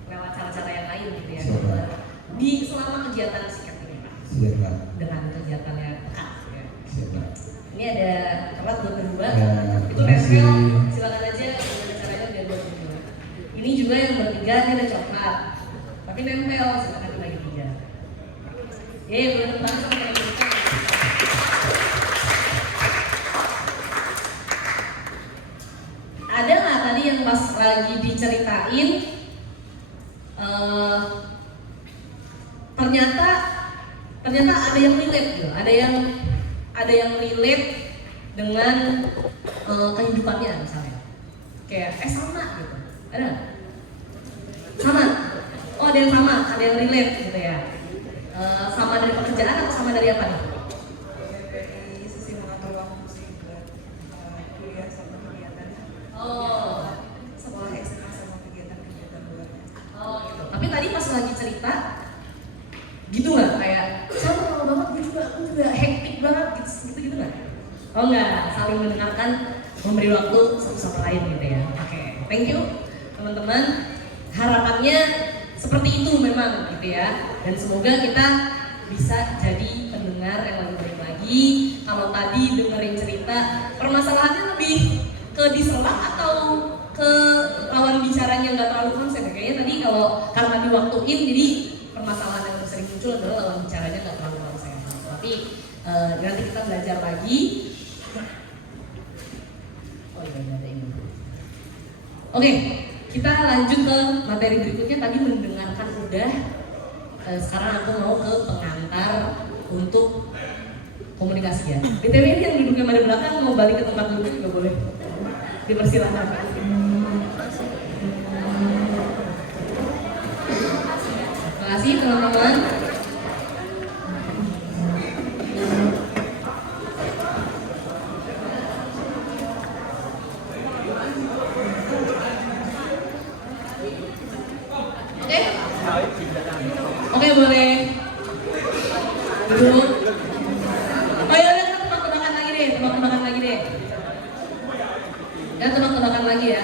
Lewat cara-cara yang lain gitu ya. Siapa? Di selama kegiatan sikat ini Pak. Siapa? Dengan kegiatannya pekat ya. Siapa? Ini ada kelas buat berdua. Ya, Itu terima kasih. nempel, silakan aja gimana caranya biar buat berdua. Ini juga yang bertiga, ini ada coklat. Tapi nempel, silakan dibagi tiga. Boleh tepuk tangan sama teman-teman. Ada nggak tadi yang pas lagi diceritain ternyata ada yang relate gitu, ada yang relate dengan kehidupannya misalnya, kayak sama gitu, ada nggak? Sama, oh ada yang sama, ada yang relate gitu ya. Sama dari pekerjaan atau sama dari apa nih? Dari sisi mengatur waktu sih buat kuliah sama kegiatan Oh, sekolah SMA sama kegiatan-kegiatan luarnya. oh gitu. Tapi tadi pas lagi cerita, gitu nggak? Kayak sama banget, aku juga hektik banget, gitu nggak? Oh nggak, saling mendengarkan, memberi waktu satu sama lain gitu ya. Oke, thank you teman-teman. Harapannya seperti itu memang gitu ya. Dan semoga kita bisa jadi pendengar yang lebih baik lagi. Kalau tadi dengerin cerita, permasalahannya lebih ke diserang atau ke lawan bicaranya nggak terlalu konsen ya? Kayaknya tadi kalau karena diwaktuin, jadi permasalahan yang sering muncul adalah lawan bicaranya nggak terlalu konsen. Tapi nanti kita belajar lagi. Oh iya, ada ini. Oke, kita lanjut ke materi berikutnya. Tadi mendengarkan udah. Sekarang aku mau ke pengantar untuk komunikasi ya. BTW ini yang duduknya pada belakang mau balik ke tempat duduk juga boleh. Dipersilakan. Terima kasih teman-teman. Oke? Oke, boleh. Duduk. Oh ya, udah tebak-tebakan lagi deh, tebak-tebakan lagi deh. Ya, tebak-tebakan lagi ya.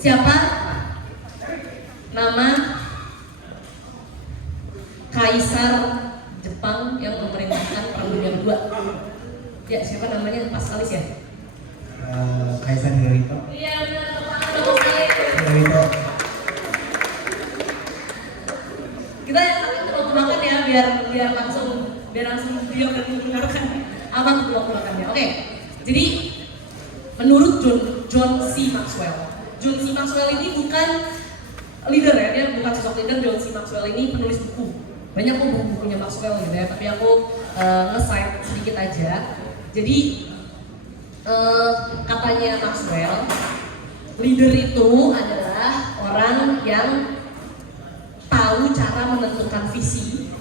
Siapa nama kaisar Jepang yang memerintahkan Perang Dunia II? Ya, siapa namanya? Pas kalis ya? Kaisar Hirohito. Iya, benar. Tepuk sekali. Hirohito. Kita yang akan tebak-tebakan ya, biar langsung diam dan mendengarkan apa tuh tebak-tebakannya. Oke, jadi menurut John C. Maxwell ini bukan leader ya, dia bukan sosok leader. John C. Maxwell ini penulis buku. Banyak kok buku-bukunya Maxwell gitu ya, tapi aku nge-cite sedikit aja. Jadi katanya Maxwell, leader itu adalah orang yang tahu cara menentukan visi,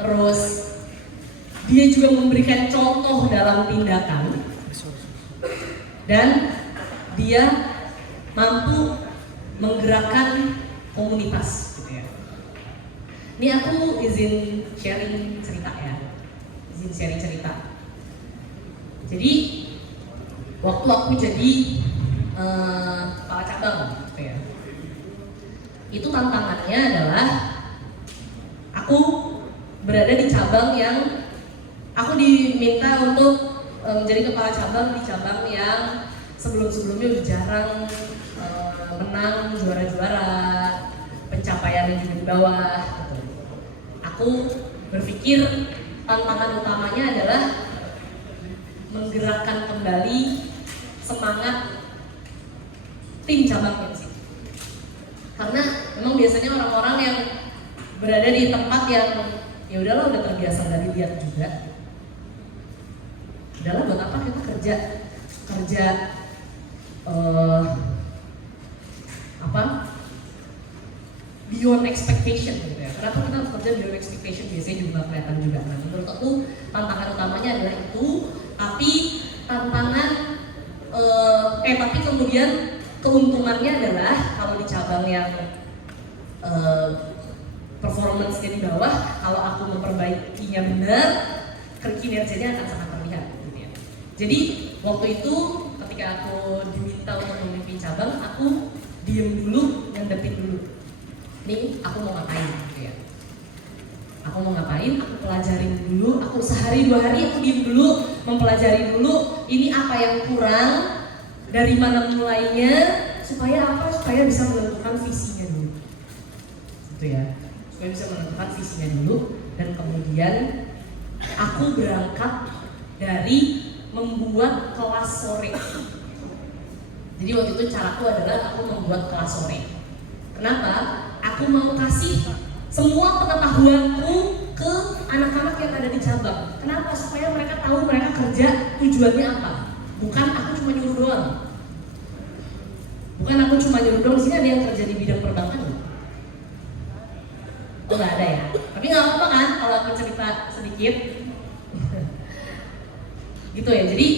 terus dia juga memberikan contoh dalam tindakan, dan dia mampu menggerakkan komunitas gitu ya. Ini aku izin sharing cerita ya, Jadi waktu aku jadi kepala cabang gitu ya, itu tantangannya adalah aku berada di cabang yang aku diminta untuk menjadi kepala cabang di cabang yang sebelum-sebelumnya udah jarang menang juara-juara, pencapaiannya juga di bawah gitu. Aku berpikir tantangan utamanya adalah menggerakkan kembali semangat tim cabangnya sih. Karena memang biasanya orang-orang yang berada di tempat yang ya udahlah udah terbiasa nggak dilihat juga. Udahlah buat apa kita kerja beyond expectation gitu ya. Kenapa kita harus kerja beyond expectation? Biasanya juga kelihatan juga. Nah, menurut aku tantangan utamanya adalah itu, tapi tapi kemudian keuntungannya adalah kalau di cabang yang performance-nya di bawah, kalau aku memperbaikinya benar, kinerjanya akan sangat terlihat gitu ya. Jadi waktu itu ketika aku diminta untuk memimpin cabang, aku diem dulu, ngendepin dulu. Nih, aku mau ngapain gitu ya. Aku mau ngapain, aku pelajarin dulu, aku sehari 2 hari aku diem dulu, mempelajari dulu ini apa yang kurang, dari mana mulainya, supaya bisa menentukan visinya dulu. Gitu ya. Supaya bisa menentukan visinya dulu, dan kemudian aku berangkat dari membuat kelas sore. Jadi waktu itu caraku adalah aku membuat kelas sore. Kenapa? Aku mau kasih semua pengetahuanku ke anak-anak yang ada di cabang. Kenapa? Supaya mereka tahu mereka kerja tujuannya apa. Bukan aku cuma nyuruh doang. Di sini ada yang kerja di bidang perbankan? Oh, nggak ada ya. Tapi nggak apa-apa kan kalau aku cerita sedikit. Gitu ya. Jadi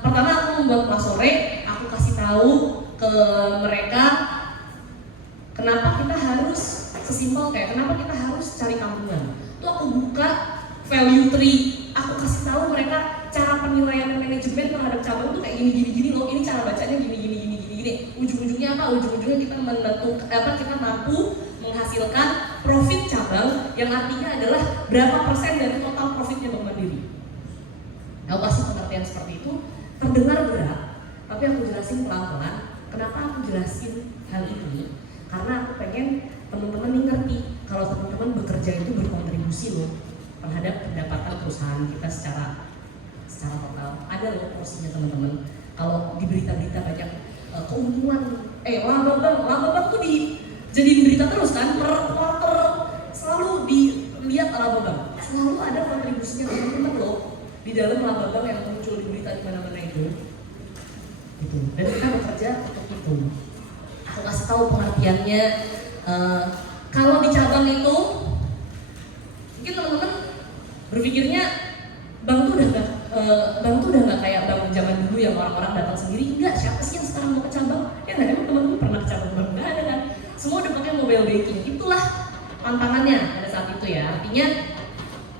pertama aku membuat kelas sore, aku kasih tahu ke mereka kenapa kita harus sesimpel kayak kenapa kita harus cari tabungan. Itu aku buka value tree, aku kasih tahu mereka cara penilaian dan manajemen terhadap cabang itu kayak gini loh. Ini cara bacanya gini. Ujung-ujungnya apa? Ujung-ujungnya kita kita mampu menghasilkan profit cabang yang artinya adalah berapa persen dari total profitnya Bank Mandiri. Nah, aku kasih pengertian seperti itu, terdengar berat, tapi aku jelasin pelan-pelan. Kenapa aku jelasin hal ini? Karena aku pengen teman-teman nih ngerti kalau teman-teman bekerja itu berkontribusi loh terhadap pendapatan perusahaan kita secara total. Ada loh porsinya teman-teman. Kalau di berita-berita banyak keuntungan, laba bank tuh jadi berita terus kan, per quarter selalu dilihat laba bank. Selalu ada kontribusinya teman-teman loh di dalam laba bank yang muncul di berita di mana-mana itu. Gitu. Dan kita bekerja untuk itu. Aku kasih tahu pengertiannya. Kalau di cabang itu mungkin teman-teman berpikirnya bank tuh udah nggak kayak bank zaman dulu yang orang-orang datang sendiri. Enggak, siapa sih yang sekarang mau ke cabang? Ya nggak, emang teman-teman pernah ke cabang bank? Nggak ada kan? Semua udah pakai mobile banking. Itulah tantangannya pada saat itu ya. Artinya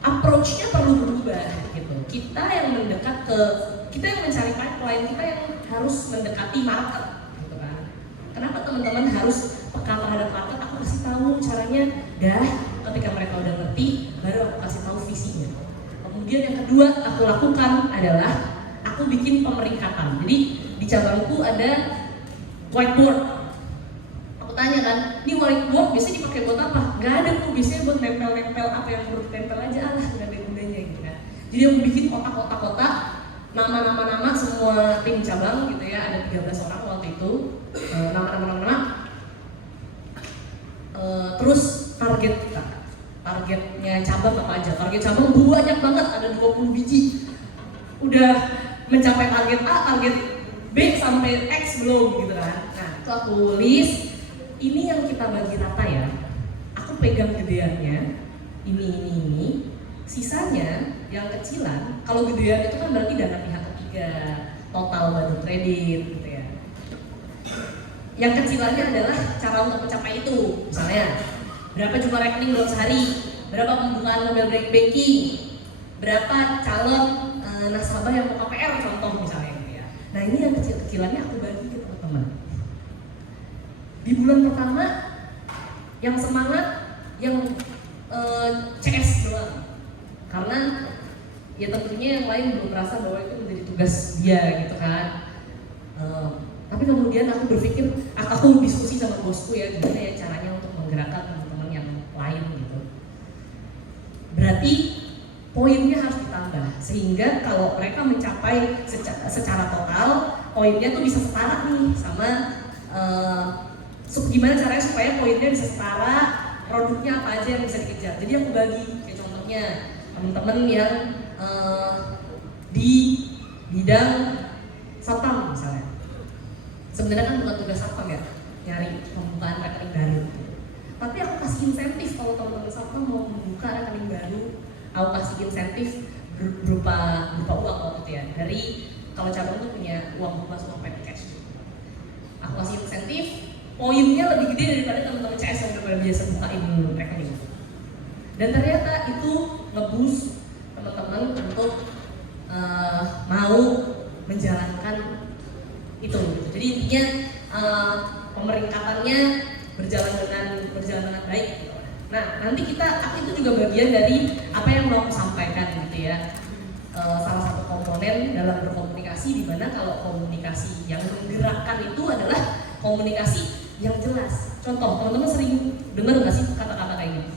approach-nya perlu berubah gitu. Kita yang mencari pipeline, kita yang harus mendekati market gitu kan. Kenapa teman-teman harus peka terhadap market? Aku kasih tahu caranya. Ketika mereka udah ngerti, baru aku kasih tahu visinya. Kemudian yang kedua aku lakukan adalah aku bikin pemeringkatan. Jadi di cabangku ada whiteboard. Aku tanya kan, ini whiteboard biasanya dipakai buat apa? Gak ada tuh, biasanya buat nempel-nempel apa yang perlu ditempel aja, gak ada gunanya gitu kan. Jadi aku bikin kotak-kotak, nama-nama semua tim cabang gitu ya, ada 13 orang waktu itu, nama-nama. Terus targetnya cabang apa aja? Target cabang banyak banget, ada 20 biji. Udah mencapai target A, target B sampai X belum gitu kan. Nah, itu aku list. Ini yang kita bagi rata ya. Aku pegang gedeannya. Ini. Sisanya yang kecilan. Kalau gedean itu kan berarti dana pihak ketiga, total badu kredit gitu ya. Yang kecilannya adalah cara untuk mencapai itu. Misalnya berapa jumlah rekening dalam sehari, berapa pembukaan mobile banking, berapa calon nasabah yang mau KPR contoh misalnya gitu ya. Nah, ini yang kecil-kecilannya aku bagi ke teman-teman. Di bulan pertama yang semangat yang CS doang. Karena ya tentunya yang lain belum merasa bahwa itu menjadi tugas dia gitu kan. Tapi kemudian aku berpikir, aku diskusi sama bosku ya gimana ya caranya untuk menggerakkan teman-teman yang lain gitu. Berarti poinnya harus ditambah sehingga kalau mereka mencapai secara total poinnya tuh bisa setara nih sama gimana caranya supaya poinnya bisa setara, produknya apa aja yang bisa dikejar. Jadi aku bagi, kayak contohnya teman-teman yang di bidang satpam misalnya. Sebenarnya kan bukan tugas satpam ya, nyari pembukaan rekening baru. Tapi aku kasih insentif kalau teman-teman satpam mau membuka rekening baru, aku kasih insentif berupa uang waktu itu ya. Dari kalau cabang tuh punya uang bebas, uang petty cash. Aku kasih insentif, poinnya lebih gede daripada teman-teman CS yang udah biasa bukain rekening. Dan ternyata itu nge-boost teman-teman untuk mau menjalankan itu. Jadi intinya pemeringkatannya berjalan dengan baik. Gitu. Nah nanti aku itu juga bagian dari apa yang mau aku sampaikan gitu ya. Salah satu komponen dalam berkomunikasi, di mana kalau komunikasi yang menggerakkan itu adalah komunikasi yang jelas. Contoh, teman-teman sering dengar nggak sih kata-kata kayak gini?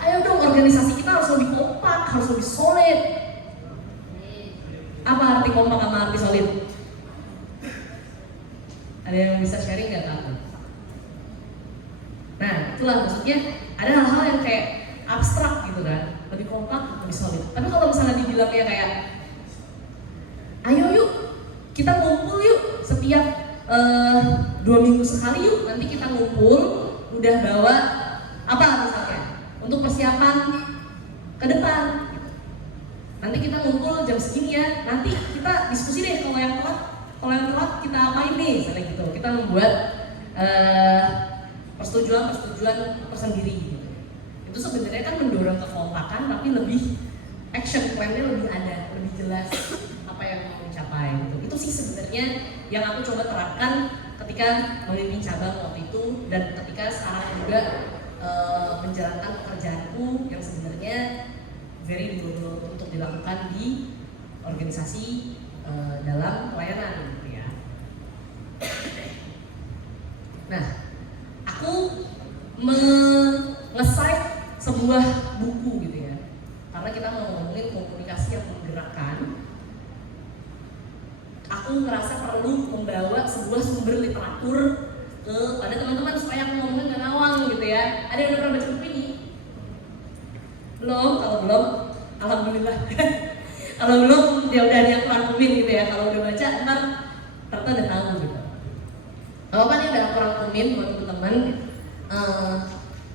Ayo dong, organisasi kita harus lebih kompak, harus lebih solid. Apa arti kompak sama arti solid? Ada yang bisa sharing nggak Kak? Nah, itulah maksudnya ada hal-hal yang kayak abstrak gitu kan, lebih kompak, lebih solid. Tapi kalau misalnya dibilangnya kayak, ayo yuk, kita ngumpul yuk setiap 2 minggu sekali yuk, nanti kita ngumpul, udah bawa apa misalnya, untuk persiapan ke depan. Nanti kita ngumpul jam segini ya, nanti kita diskusi deh kalau yang telat kita apain nih, misalnya gitu. Kita membuat persetujuan tersendiri gitu. Itu sebenarnya kan mendorong kekompakan, tapi lebih action plan-nya lebih ada, lebih jelas apa yang mau dicapai gitu. Itu sih sebenarnya yang aku coba terapkan ketika memimpin cabang waktu itu, dan ketika sekarang juga menjalankan pekerjaanku yang sebenarnya very dulu untuk dilakukan di organisasi dalam pelayanan gitu ya. Nah, aku nge-cite sebuah buku gitu ya, karena kita mau ngomongin komunikasi yang menggerakkan. Aku ngerasa perlu membawa sebuah sumber literatur kepada teman-teman supaya aku ngomongin nggak ngawang gitu ya. Ada yang udah pernah baca buku ini? Belum? Kalau belum, alhamdulillah. Kalau belum, ya udah ada yang rangkumin gitu ya. Kalau udah baca, ntar udah tahu gitu. Kalau apa nih udah aku rangkumin buat teman-teman.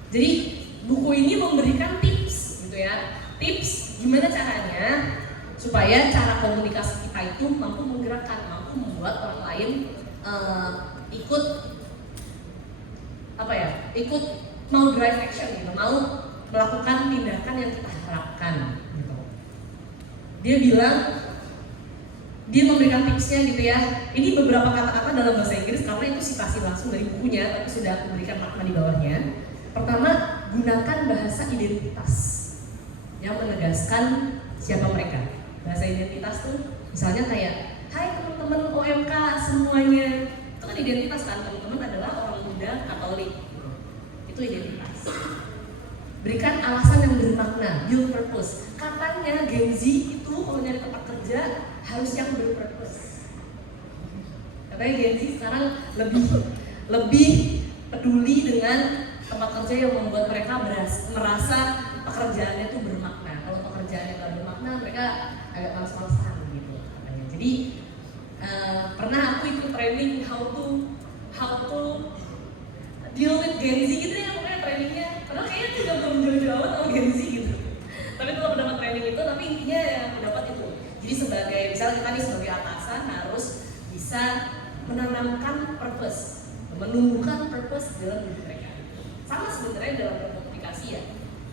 Jadi buku ini memberikan tips gitu ya. Tips gimana caranya supaya cara komunikasi kita itu mampu menggerakkan, mampu membuat orang lain ikut mau drive action gitu, mau melakukan tindakan yang kita harapkan gitu. Dia memberikan tipsnya gitu ya. Ini beberapa kata-kata dalam bahasa Inggris karena itu sitasi langsung dari bukunya, tapi sudah aku berikan makna di bawahnya. Pertama, gunakan bahasa identitas yang menegaskan siapa mereka. Bahasa identitas tuh misalnya kayak, hai teman-teman OMK semuanya. Itu kan identitas kan, teman-teman adalah orang muda Katolik. Itu identitas. Berikan alasan yang bermakna, build purpose. Katanya Gen Z itu kalau nyari tempat kerja harus yang berpurpose. Katanya Gen Z sekarang lebih peduli dengan tempat kerja yang membuat mereka merasa pekerjaannya itu bermakna. Kalau pekerjaannya nggak bermakna, mereka agak males-malesan gitu katanya. Jadi pernah aku ikut training how to deal with Gen Z gitu ya, pokoknya trainingnya. Padahal kayaknya juga belum jauh-jauh amat sama Gen Z gitu. Tapi itu aku dapat training itu, tapi intinya yang aku dapat itu. Jadi misalnya kita nih sebagai atasan harus bisa menanamkan purpose, menumbuhkan purpose dalam diri mereka. Sama sebenarnya dalam berkomunikasi ya,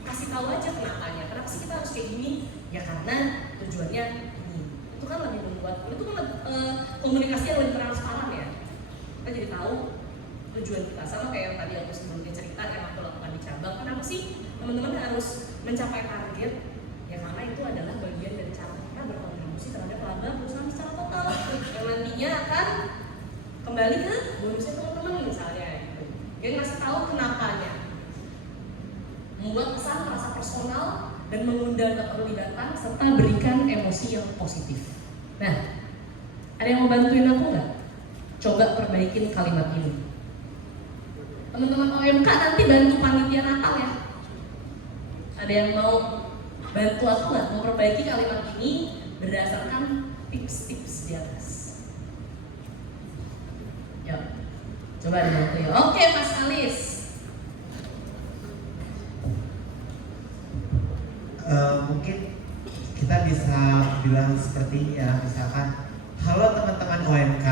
kasih tahu aja kenapanya. Kenapa sih kita harus kayak gini? Ya karena tujuannya ini. Itu kan lebih membuat, itu kan komunikasi yang lebih transparan ya. Kita jadi tahu tujuan kita. Sama kayak yang tadi aku sebelumnya cerita yang aku lakukan di cabang. Kenapa sih teman-teman harus mencapai target? Ya karena itu adalah bagian dari cara kita berkontribusi terhadap laba perusahaan secara total yang nantinya akan kembali ke bonusnya teman-teman misalnya gitu. Yang ngasih tahu kenapanya, membuat pesan merasa personal dan mengundang keterlibatan serta berikan emosi yang positif. Nah, Ada yang mau bantuin aku nggak? Coba perbaikin kalimat ini. Teman-teman OMK nanti bantu panitia Natal ya. Ada yang mau bantu aku nggak? Mau perbaiki kalimat ini berdasarkan tips-tips di atas. Yuk, coba dibantu ya. Oke, Mas Alis. Mungkin kita bisa bilang seperti ini ya, misalkan halo teman-teman OMK,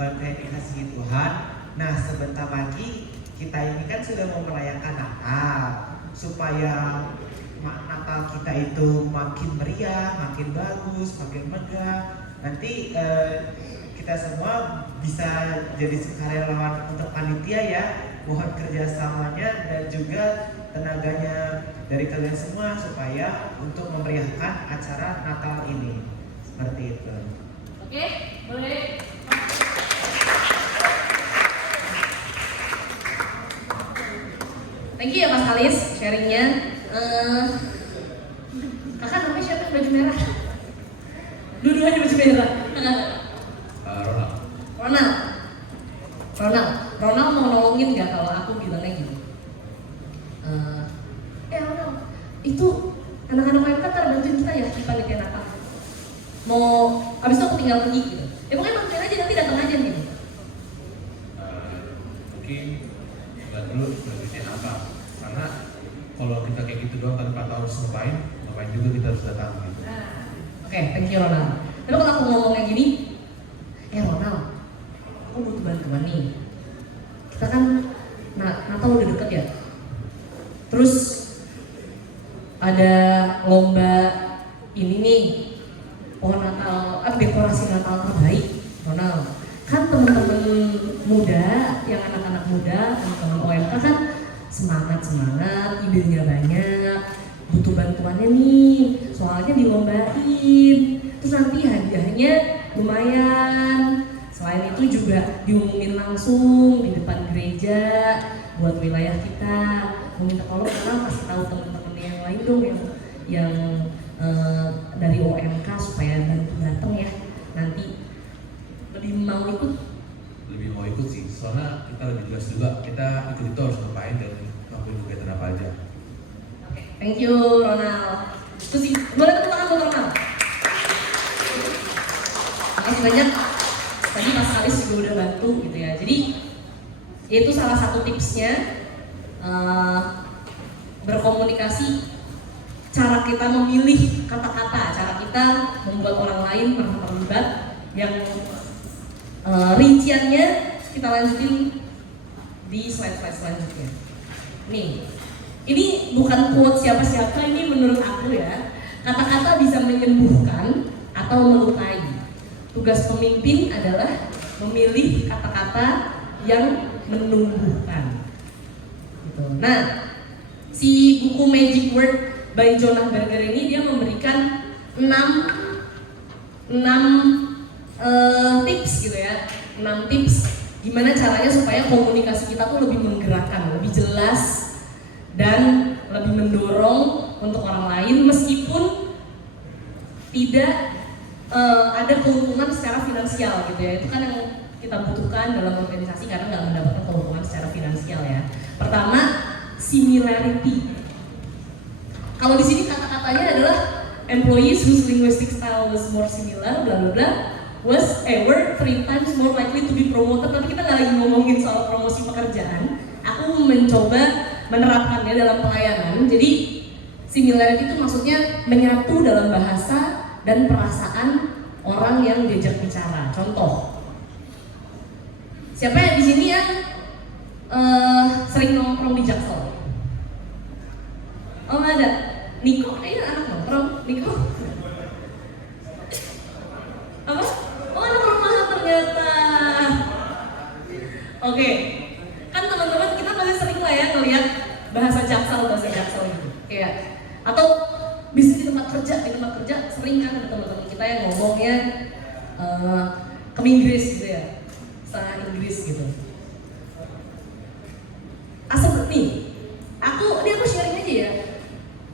OMK yang dikasihi Tuhan. Nah, sebentar lagi kita ini kan sudah mau merayakan Natal, supaya Natal kita itu makin meriah, makin bagus, makin megah. Nanti kita semua bisa jadi sukarelawan untuk panitia ya. Mohon kerjasamanya dan juga tenaganya dari kalian semua supaya untuk memeriahkan acara Natal ini. Seperti itu. Oke, boleh. Thank you ya Mas Alis sharingnya. Kakak namanya siapa yang baju merah? Dua-duanya baju merah. Ronald mau nolongin nggak kalau aku bilangnya gini? Ronald, itu anak-anak OMK ntar bantuin kita ya di panitia Natal. Mau abis itu aku tinggal pergi gitu. Pokoknya bantuin aja, nanti datang aja gitu. Mungkin nggak dulu berpikir apa, karena kalau kita kayak gitu doang tanpa tahu harus ngapain juga kita harus datang gitu. Oke, thank you Ronald. Tapi kalau aku ngomongnya gini, Ronald, aku butuh bantuan nih. Kita kan Natal udah deket ya. Terus ada lomba ini nih, pohon Natal, dekorasi Natal terbaik, Ronald. Kan teman-teman muda, yang anak-anak muda, teman-teman OMK kan semangat, idenya banyak, butuh bantuannya nih, soalnya dilombain. Terus nanti hadiahnya lumayan. Selain itu juga diumumin langsung di depan gereja buat wilayah kita. Mau minta tolong karena kasih tahu teman-teman yang lain dong yang dari OMK supaya bantu datang ya. Nanti lebih mau ikut sih, soalnya kita lebih jelas juga kita ikut itu harus ngapain dan ngapain kegiatan apa aja. Oke, thank you Ronald. Terus boleh tepuk tangan buat Ronald. Makasih banyak. Tadi Mas Alis juga udah bantu gitu ya. Jadi itu salah satu tipsnya, berkomunikasi, cara kita memilih kata-kata, cara kita membuat orang lain merasa terlibat. Yang rinciannya kita lanjutin di slide selanjutnya. Nih, ini bukan quote siapa-siapa, ini menurut aku ya. Kata-kata bisa menyembuhkan atau melukai. Tugas pemimpin adalah memilih kata-kata yang menumbuhkan. Gitu. Nah, si buku Magic Word by Jonah Berger ini dia memberikan 6 tips gitu ya, 6 tips gimana caranya supaya komunikasi kita tuh lebih menggerakkan, lebih jelas dan lebih mendorong untuk orang lain meskipun tidak ada keuntungan secara finansial gitu ya. Itu kan yang kita butuhkan dalam organisasi karena nggak mendapatkan keuntungan secara finansial ya. Pertama, similarity. Kalau di sini kata-katanya adalah employees whose linguistic style was more similar, bla bla bla, were 3 times more likely to be promoted. Tapi kita nggak lagi ngomongin soal promosi pekerjaan. Aku mencoba menerapkannya dalam pelayanan. Jadi similarity itu maksudnya menyatu dalam bahasa dan perasaan orang yang diajak bicara. Contoh, siapa yang di sini yang sering nongkrong di Jaksel? Oh nggak ada. Niko, kayaknya anak nongkrong. Niko? Apa? Oh anak rumahan ternyata. Oke. Kan teman-teman kita masih sering lah ya ngeliat bahasa Jaksel gitu. Kayak atau bisa di tempat kerja sering kan ada teman-teman kita yang ngomongnya ke Inggris gitu ya, bahasa Inggris gitu. Seperti aku sharing aja ya.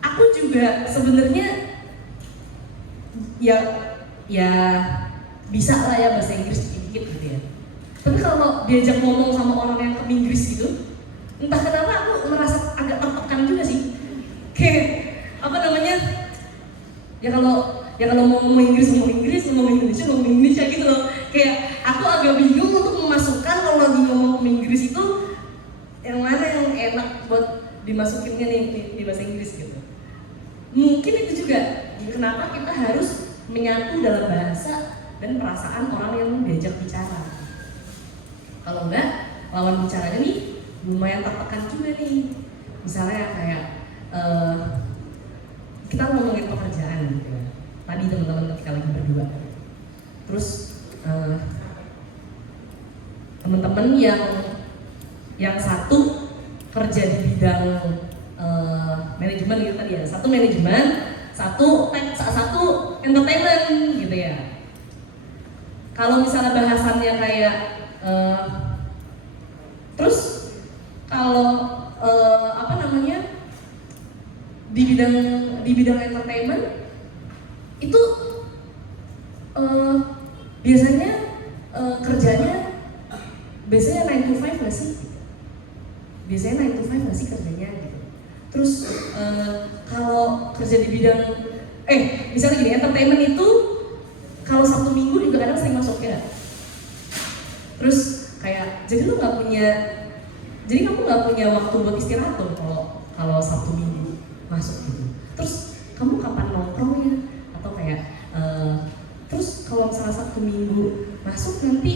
Aku juga sebenarnya ya bisa lah ya bahasa Inggris dikit-dikit gitu ya. Tapi kalau diajak ngomong sama orang yang ke Inggris gitu, entah kenapa aku merasa agak tertekan juga sih. Kayak apa namanya? Ya kalau mau ngomong Inggris, ngomong Indonesia gitu loh. Kayak aku agak bingung untuk memasukkan kalau lagi ngomong Inggris itu yang mana yang enak buat dimasukinnya nih di bahasa Inggris gitu. Mungkin itu juga kenapa kita harus menyatu dalam bahasa dan perasaan orang yang diajak bicara. Kalau enggak, lawan bicaranya nih lumayan tertekan juga nih. Misalnya kayak kita ngomongin pekerjaan gitu ya. Tadi teman-teman ketika lagi berdua. Terus teman-teman yang satu kerja di bidang manajemen gitu tadi ya. Satu manajemen, satu entertainment gitu ya. Kalau misalnya bahasannya kayak terus kalau apa namanya di bidang entertainment itu biasanya kerjanya biasanya 9 to 5 nggak sih? Biasanya 9 to 5 nggak sih kerjanya gitu. Terus kalau kerja di bidang misalnya gini, entertainment itu kalau Sabtu Minggu juga kadang sering masuk ya. Terus kayak jadi kamu nggak punya waktu buat istirahat tuh kalau Sabtu Minggu masuk gitu. Terus kamu kapan nongkrongnya? Atau kayak terus kalau misalnya Sabtu Minggu masuk nanti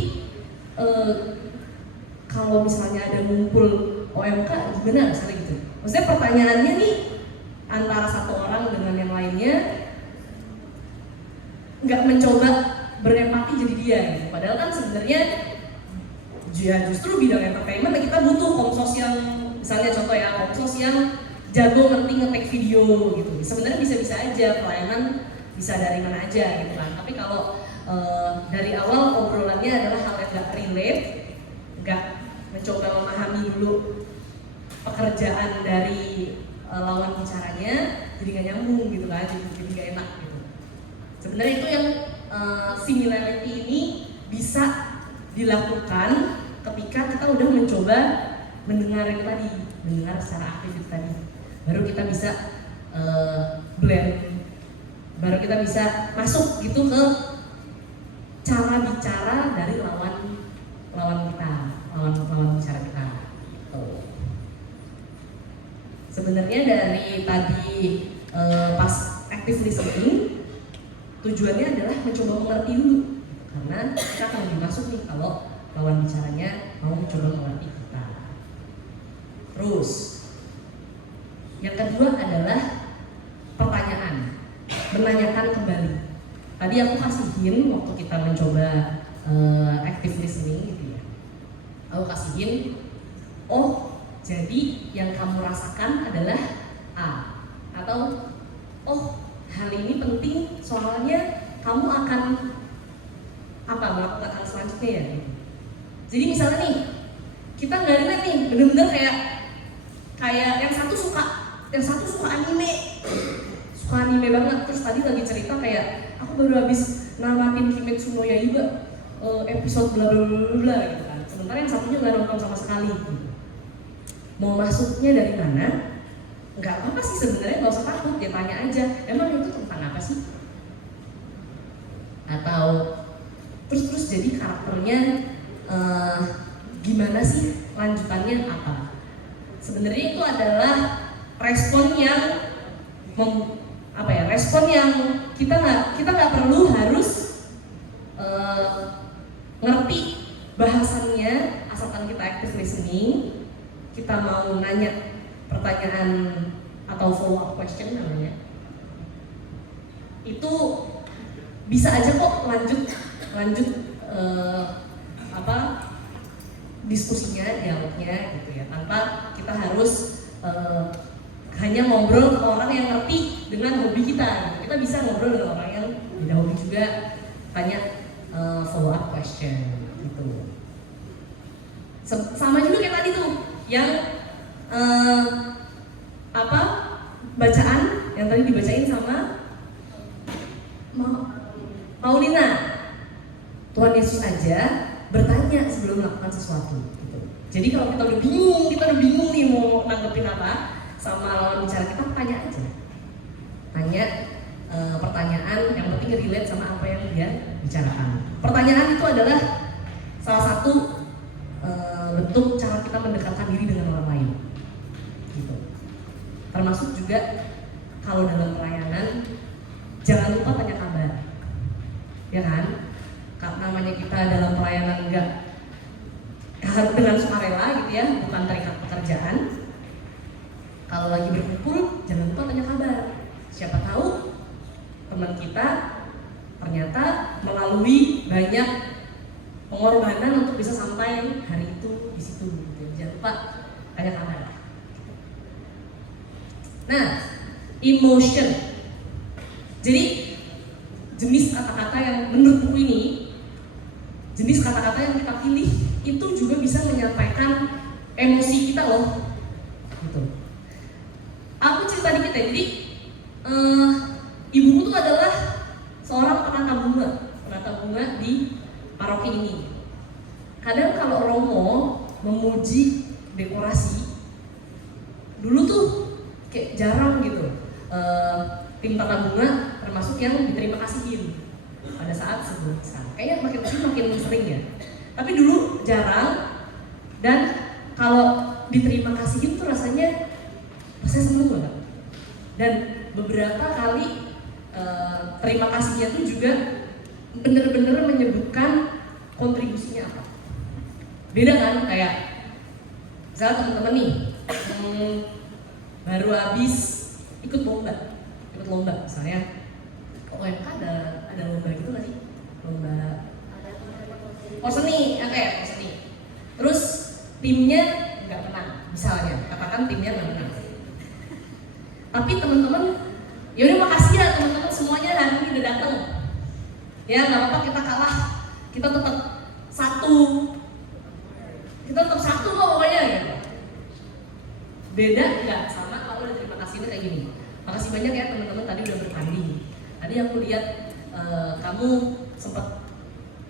kalau misalnya ada ngumpul OMK gimana misalnya gitu. Maksudnya pertanyaannya nih antara satu orang dengan yang lainnya nggak mencoba berempati jadi dia gitu. Padahal kan sebenarnya ya justru bidang entertainment kita butuh komsos yang misalnya contoh ya komsos yang jago ngerti ngetek video gitu. Sebenarnya bisa-bisa aja pelayanan bisa dari mana aja gitu kan. Tapi kalau dari awal obrolannya adalah hal yang nggak relate, nggak mencoba memahami dulu pekerjaan dari lawan bicaranya, jadi nggak nyambung gitu kan, jadi nggak enak gitu. Sebenarnya itu yang similarity ini bisa dilakukan ketika kita udah mencoba mendengar secara aktif itu tadi. Baru kita bisa blend, baru kita bisa masuk gitu ke cara bicara dari lawan bicara kita. Sebenarnya dari tadi pas active listening tujuannya adalah mencoba mengerti dulu, karena kita akan lebih masuk nih kalau lawan bicaranya mau mencoba mengerti kita. Terus yang kedua adalah pertanyaan, menanyakan kembali. Tadi aku kasihin waktu kita mencoba active listening gitu ya. Aku kasihin, oh jadi yang kamu rasakan adalah A, atau oh hal ini penting soalnya kamu akan melakukan hal selanjutnya ya. Jadi misalnya nih kita nggak lihat nih bener-bener kayak yang satu suka anime banget. Terus tadi lagi cerita kayak aku baru habis namatin Kimetsu no Yaiba episode bla bla bla bla gitu kan. Sementara yang satunya nggak nonton sama sekali. Mau masuknya dari mana? Nggak apa-apa sih sebenarnya, nggak usah takut, dia tanya aja. Emang itu tentang apa sih? Atau terus jadi karakternya gimana sih? Lanjutannya apa? Sebenarnya itu adalah respon yang respon yang kita nggak perlu harus ngerti bahasannya asalkan kita active listening. Kita mau nanya pertanyaan atau follow up question namanya, itu bisa aja kok lanjut diskusinya, dialognya gitu ya, tanpa kita harus hanya ngobrol ke orang yang ngerti dengan hobi kita. Kita bisa ngobrol dengan orang yang beda hobi juga, tanya follow up question gitu. Sama juga kayak tadi tuh yang bacaan yang tadi dibacain sama Paulina. Tuhan Yesus aja bertanya sebelum melakukan sesuatu. Gitu. Jadi kalau kita udah bingung nih mau nanggepin apa sama lawan bicara kita, tanya aja. Tanya pertanyaan yang penting relate sama apa yang dia bicarakan. Pertanyaan itu adalah salah satu bentuk cara kita mendekatkan diri dengan orang lain. Gitu. Termasuk juga kalau dalam pelayanan jangan lupa tanya kabar, ya kan? Karena namanya kita dalam pelayanan enggak harus dengan sukarela gitu ya, bukan terikat pekerjaan. Kalau lagi berkumpul jangan lupa tanya kabar. Siapa tahu teman kita ternyata melalui banyak pengorbanan untuk bisa sampai hari itu di situ. Gitu. Jangan lupa tanya kabar. Nah, emotion. Jadi jenis kata-kata yang menurut buku ini, jenis kata-kata yang kita pilih itu juga bisa menyampaikan emosi kita loh. Gitu. Aku cerita dikit ya. Jadi ibuku tuh adalah seorang penata bunga di paroki ini. Kadang kalau Romo memuji dekorasi, dulu tuh kayak jarang gitu. Tim tata bunga termasuk yang diterima kasihin pada saat sebelum Islam. Kayaknya makin sering ya. Tapi dulu jarang, dan kalau diterima kasihin tuh rasanya seneng banget. Dan beberapa kali terima kasihnya tuh juga bener-bener menyebutkan kontribusinya apa. Beda kan, kayak misalnya teman-teman nih baru habis ikut lomba misalnya OMK ada lomba gitu nggak sih? Lomba seni, kayak seni. Terus timnya nggak menang, misalnya katakan timnya nggak menang. Tapi teman-teman, ya udah makasih ya teman-teman semuanya hari ini udah datang. Ya nggak apa-apa kita kalah, kita tetap satu kok pokoknya gitu. Beda nggak sama kalau udah terima kasihnya kayak gini. Makasih banyak ya teman-teman tadi udah bertanding. Tadi aku lihat kamu sempat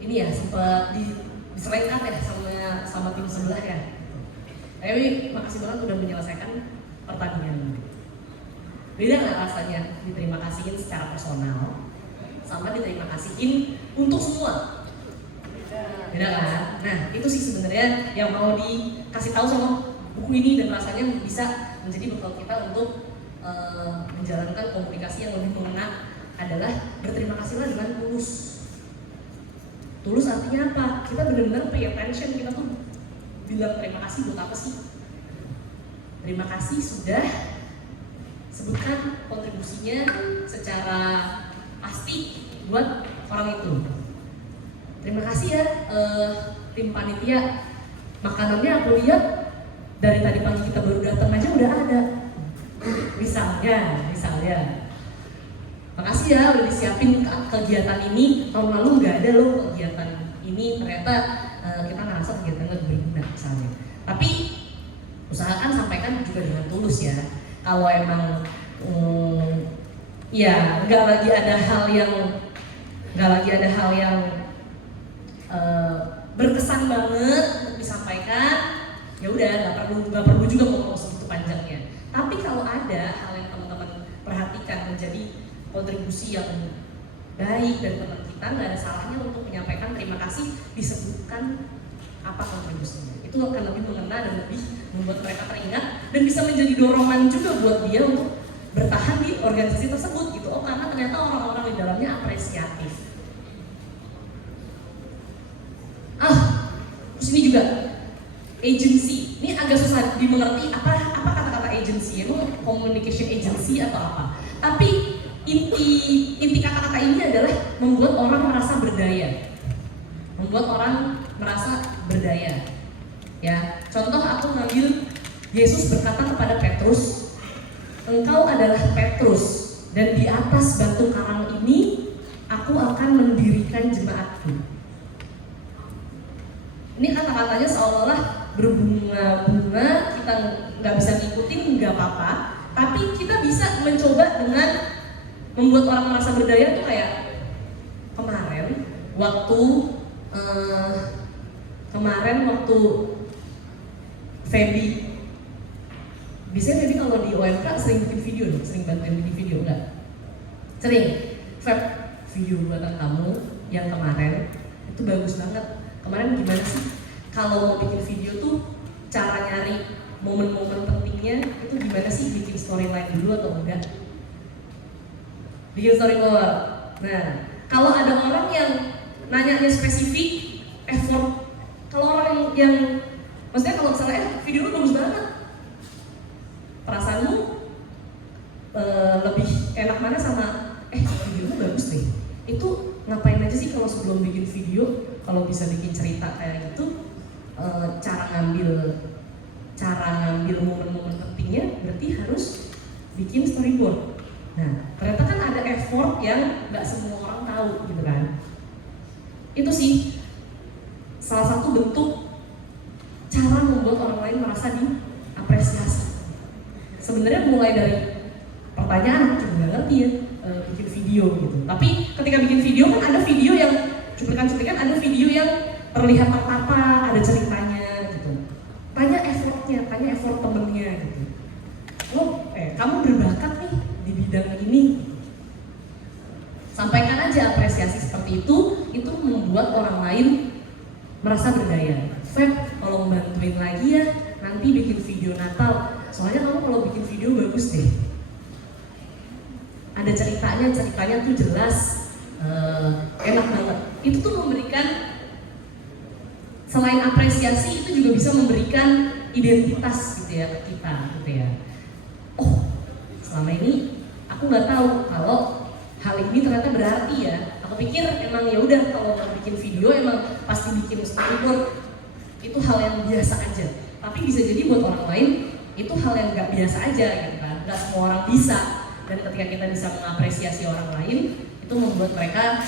diselengkat ya sama tim sebelah ya. Tapi makasih banget udah menyelesaikan pertandingan. Beda nggak rasanya diterima kasihin secara personal sama diterima kasihin untuk semua? Beda kan? Nah itu sih sebenarnya yang mau dikasih tahu sama buku ini, dan rasanya bisa menjadi bekal kita untuk menjalankan komunikasi yang lebih mengena adalah berterima kasihlah dengan tulus. Tulus artinya apa? Kita benar-benar pay attention, kita tuh bilang terima kasih buat apa sih? Terima kasih sudah sebutkan kontribusinya secara pasti buat orang itu. Terima kasih ya tim panitia, makanannya aku lihat dari tadi pagi kita baru datang aja udah ada. Misalnya, makasih ya udah disiapin kegiatan ini. Tahun lalu nggak ada loh kegiatan ini, ternyata kita ngerasa kegiatan nggak berguna misalnya. Tapi usahakan sampaikan juga dengan tulus ya. Kalau emang ya nggak lagi ada hal yang berkesan banget untuk disampaikan, ya udah nggak perlu juga ngomong segitu panjangnya. Tapi kalau ada hal yang teman-teman perhatikan menjadi kontribusi yang baik dari teman kita, nggak ada salahnya untuk menyampaikan terima kasih, disebutkan apa kontribusinya. Itu akan lebih mengena dan lebih membuat mereka teringat, dan bisa menjadi dorongan juga buat dia untuk bertahan di organisasi tersebut gitu. Oh karena ternyata orang-orang di dalamnya apresiatif. Terus ini juga agency. Ini agak susah dimengerti apa kata-kata agency. Emang communication agency atau apa? Tapi inti kata-kata ini adalah membuat orang merasa berdaya. Ya, contoh aku ngambil Yesus berkata kepada Petrus, engkau adalah Petrus, dan di atas batu karang ini aku akan mendirikan jemaatku. Ini kata-katanya seolah-olah berbunga-bunga, kita nggak bisa ngikutin, nggak apa-apa. Tapi kita bisa mencoba dengan membuat orang merasa berdaya tuh kayak kemarin waktu kemarin waktu Feby, biasanya Feby kalau di OMK sering bikin video nih, sering bantuin bikin video enggak? Sering. Feb, video buatan kamu yang kemarin itu bagus banget. Kemarin gimana sih? Kalau mau bikin video tuh cara nyari momen-momen pentingnya itu gimana sih? Bikin storyline dulu atau enggak? Bikin storyboard. Nah, kalau ada orang yang nanyanya spesifik, effort. Kalau orang yang maksudnya kalau misalnya video lu bagus banget, perasaanmu lebih enak mana sama video lu bagus deh. Itu ngapain aja sih kalau sebelum bikin video, kalau bisa bikin cerita kayak gitu, cara ngambil momen-momen pentingnya berarti harus bikin storyboard. Nah, ternyata kan ada effort yang nggak semua orang tahu gitu kan. Itu sih salah satu bentuk cara membuat orang lain merasa diapresiasi. Sebenarnya mulai dari pertanyaan, aku juga nggak ngerti ya bikin video gitu. Tapi ketika bikin video kan ada video yang cuplikan-cuplikan, ada video yang terlihat apa, ada ceritanya gitu. Tanya effortnya, tanya effort temennya gitu. Kamu berbakat nih di bidang ini. Sampaikan aja apresiasi seperti itu membuat orang lain merasa berdaya. Feb, tolong bantuin lagi ya, nanti bikin video Natal. Soalnya kamu kalau bikin video bagus deh. Ada ceritanya tuh jelas, enak banget. Itu tuh memberikan, selain apresiasi itu juga bisa memberikan identitas gitu ya ke kita gitu ya. Oh, selama ini aku nggak tahu kalau hal ini ternyata berarti ya. Aku pikir emang ya udah kalau mau bikin video emang pasti bikin storyboard, itu hal yang biasa aja. Tapi bisa jadi buat orang lain itu hal yang nggak biasa aja gitu kan. Nggak semua orang bisa. Dan ketika kita bisa mengapresiasi orang lain, itu membuat mereka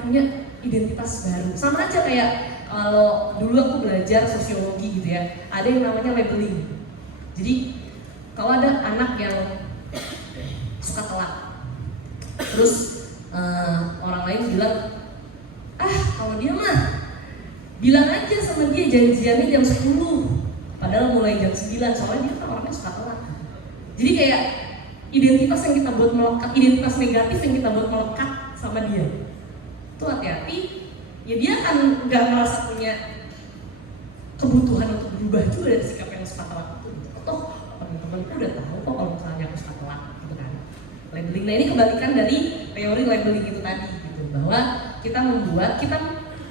punya identitas baru. Sama aja kayak kalau dulu aku belajar sosiologi gitu ya, ada yang namanya labeling. Jadi kalau ada anak yang suka telat, terus orang lain bilang, kalau dia mah bilang aja sama dia janjiannya jam 10, padahal mulai jam 9, soalnya dia kan orangnya suka telat. Jadi kayak identitas yang kita buat melekat, identitas negatif yang kita buat melekat sama dia, itu hati-hati, ya dia akan nggak merasa punya kebutuhan untuk berubah juga dari sikap yang suka telat itu. Toh teman-temanku udah tahu kok kalau misalnya aku suka telat gitu kan. Labeling, nah ini kebalikan dari teori labeling itu tadi gitu, bahwa kita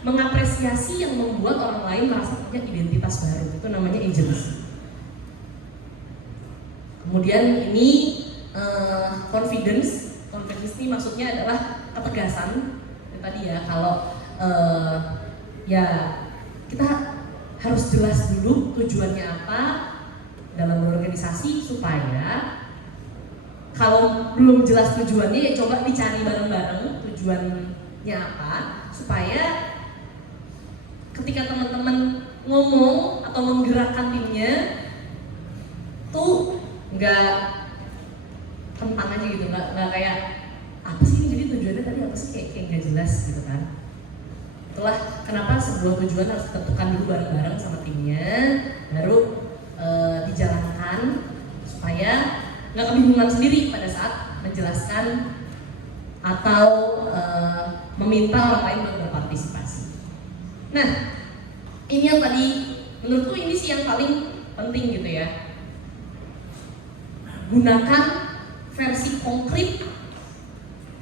mengapresiasi yang membuat orang lain merasa punya identitas baru, itu namanya agency. Kemudian ini confidence ini maksudnya adalah ketegasan. Itu tadi ya, kalau ya kita harus jelas dulu tujuannya apa dalam berorganisasi, supaya kalau belum jelas tujuannya ya coba dicari bareng-bareng tujuannya apa, supaya ketika teman-teman ngomong atau menggerakkan timnya tuh nggak tentang aja gitu, nggak kayak apa sih ini, jadi tujuannya tadi apa sih, kayak nggak jelas gitu kan. Itulah kenapa sebuah tujuan harus ditentukan dulu bareng-bareng sama timnya, baru dijalankan supaya nggak kebingungan sendiri pada saat menjelaskan atau meminta orang lain untuk berpartisipasi. Nah, ini yang tadi menurutku ini sih yang paling penting gitu ya. Gunakan versi konkret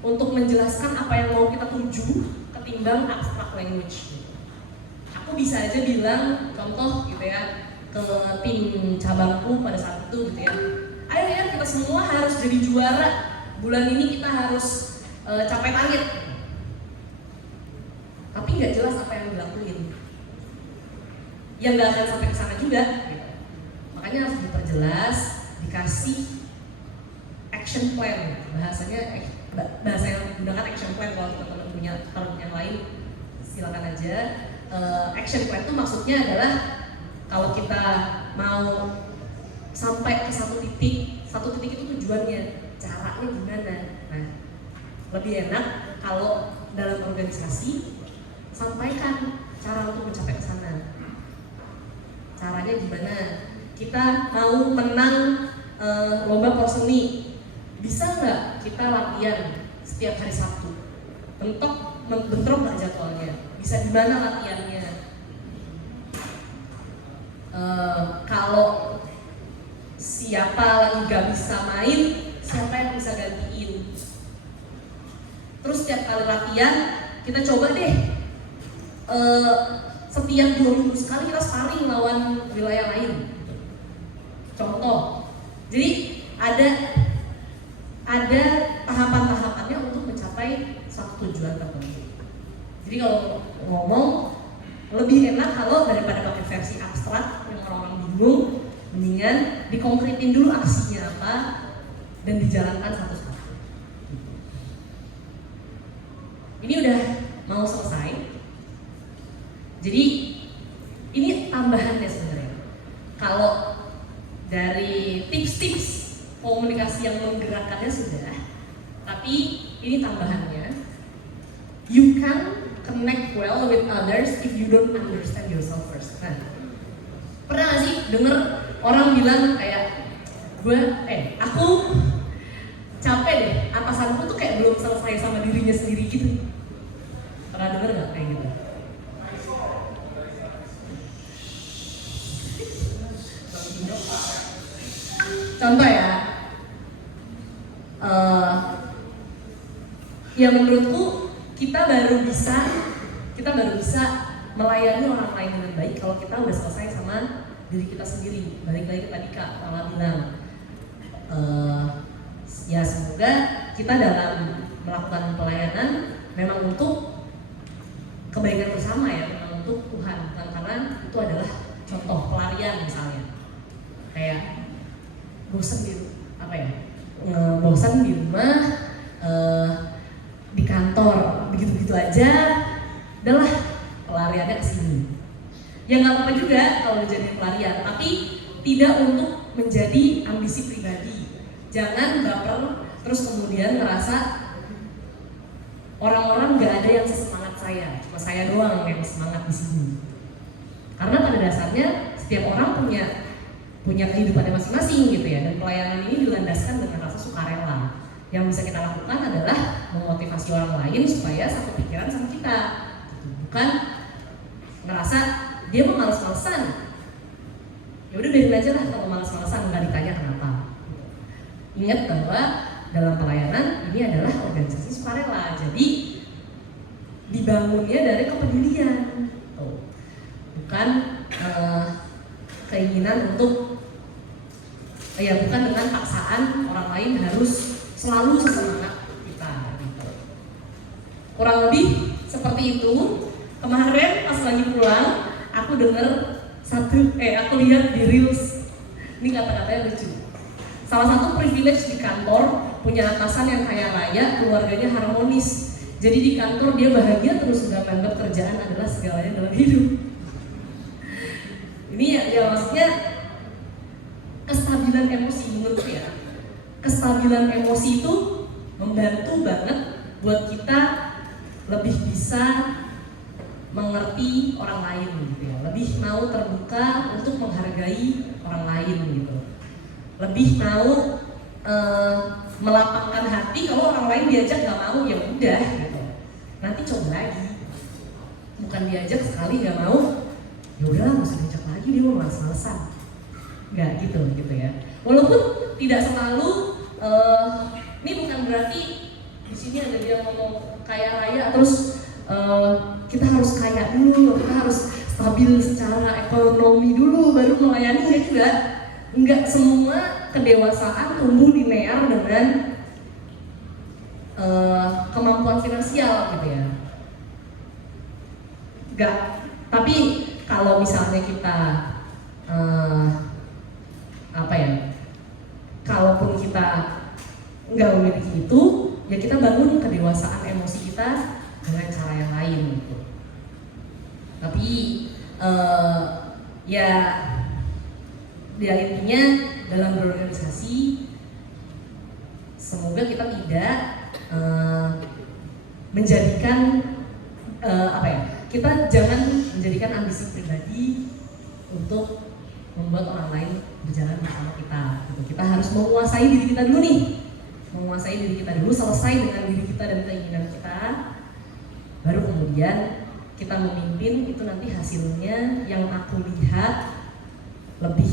untuk menjelaskan apa yang mau kita tuju ketimbang abstract language. Aku bisa aja bilang contoh gitu ya ke tim cabangku pada saat itu gitu ya. Ayo ya, kita semua harus jadi juara. Bulan ini kita harus capai target. Tapi nggak jelas apa yang dilakuin. Yang nggak akan sampai ke sana juga. Gitu. Makanya harus diperjelas, dikasih action plan. Bahasa yang digunakan action plan. Kalau teman-teman punya term yang lain, silakan aja. Action plan itu maksudnya adalah kalau kita mau sampai ke satu titik itu tujuannya, caranya gimana. Nah, lebih enak kalau dalam organisasi, sampaikan cara untuk mencapai ke sana. Caranya gimana? Kita mau menang lomba porseni, bisa nggak kita latihan setiap hari Sabtu? Bentrok nggak jadwalnya? Bisa di mana latihannya? Kalau siapa lagi gak bisa main, siapa yang bisa gantiin? Terus setiap kali latihan kita coba deh setiap 2 minggu sekali kita sparring lawan wilayah lain. Contoh, jadi ada tahapan-tahapannya untuk mencapai satu tujuan tertentu. Jadi kalau ngomong lebih enak kalau daripada pakai versi abstrak yang orang-orang bingung, mendingan dikonkretin dulu aksinya apa dan dijalankan satu-satu. Ini udah mau selesai. Jadi ini tambahannya sebenarnya. Kalau dari tips-tips komunikasi yang menggerakkannya sudah, tapi ini tambahannya. You can connect well with others if you don't understand yourself first. Nah, pernah gak sih denger orang bilang kayak aku capek deh, atasanku tuh kayak belum selesai sama dirinya sendiri gitu. Pernah denger gak kayak gitu? Contoh ya menurutku kita baru bisa melayani orang lain dengan baik kalau kita udah selesai sama diri kita sendiri. Balik lagi tadi Kak Lala bilang, ya semoga kita dalam melakukan pelayanan memang untuk kebaikan bersama ya, memang untuk Tuhan, karena itu adalah contoh pelarian misalnya. Kayak bosan di rumah, di kantor, begitu-begitu aja, udahlah pelariannya kesini. Ya nggak apa-apa juga kalau dijadiin pelarian, tapi tidak untuk menjadi ambisi pribadi. Jangan baper terus kemudian ngerasa orang-orang nggak ada yang sesemangat saya, cuma saya doang yang semangat di sini. Karena pada dasarnya setiap orang punya kehidupannya masing-masing gitu ya, dan pelayanan ini dilandaskan dengan rasa sukarela. Yang bisa kita lakukan adalah memotivasi orang lain supaya satu pikiran sama kita, bukan ngerasa dia mau males-malesan. Ya udah biarin aja lah kalau males-malesan, nggak ditanya kenapa. Ingat bahwa dalam pelayanan ini adalah organisasi sukarela, jadi dibangunnya dari kepedulian, bukan keinginan untuk bukan dengan paksaan orang lain harus selalu sesemangat kita gitu. Kurang lebih seperti itu. Kemarin pas lagi pulang aku aku lihat di Reels, ini kata-katanya lucu. Salah satu privilege di kantor, punya atasan yang kaya raya, keluarganya harmonis. Jadi di kantor dia bahagia terus, sedangkan pekerjaan adalah segalanya dalam hidup. Ini ya maksudnya kestabilan emosi menurutku ya. Kestabilan emosi itu membantu banget buat kita lebih bisa mengerti orang lain gitu ya. Lebih mau terbuka untuk menghargai orang lain gitu. Lebih mau melapangkan hati kalau orang lain diajak nggak mau, ya udah gitu. Nanti coba lagi. Bukan diajak sekali nggak mau, ya udahlah nggak usah diajak lagi, dia mau males-malesan. Nggak gitu ya. Walaupun tidak selalu ini bukan berarti di sini ada dia ngomong kaya raya terus kita harus kaya dulu, kita harus stabil secara ekonomi dulu baru melayani, ya juga. Enggak semua kedewasaan tumbuh linear dengan kemampuan finansial gitu ya. Enggak. Tapi kalau misalnya kita kalaupun kita nggak memiliki itu, ya kita bangun kedewasaan emosi kita dengan cara yang lain gitu. Tapi ya intinya dalam berorganisasi semoga kita tidak menjadikan apa ya? Kita jangan menjadikan ambisi pribadi untuk membuat orang lain berjalan bersama kita. Gitu. Kita harus menguasai diri kita dulu nih, menguasai diri kita dulu, selesai dengan diri kita dan keinginan kita, baru kemudian kita memimpin. Itu nanti hasilnya yang aku lihat lebih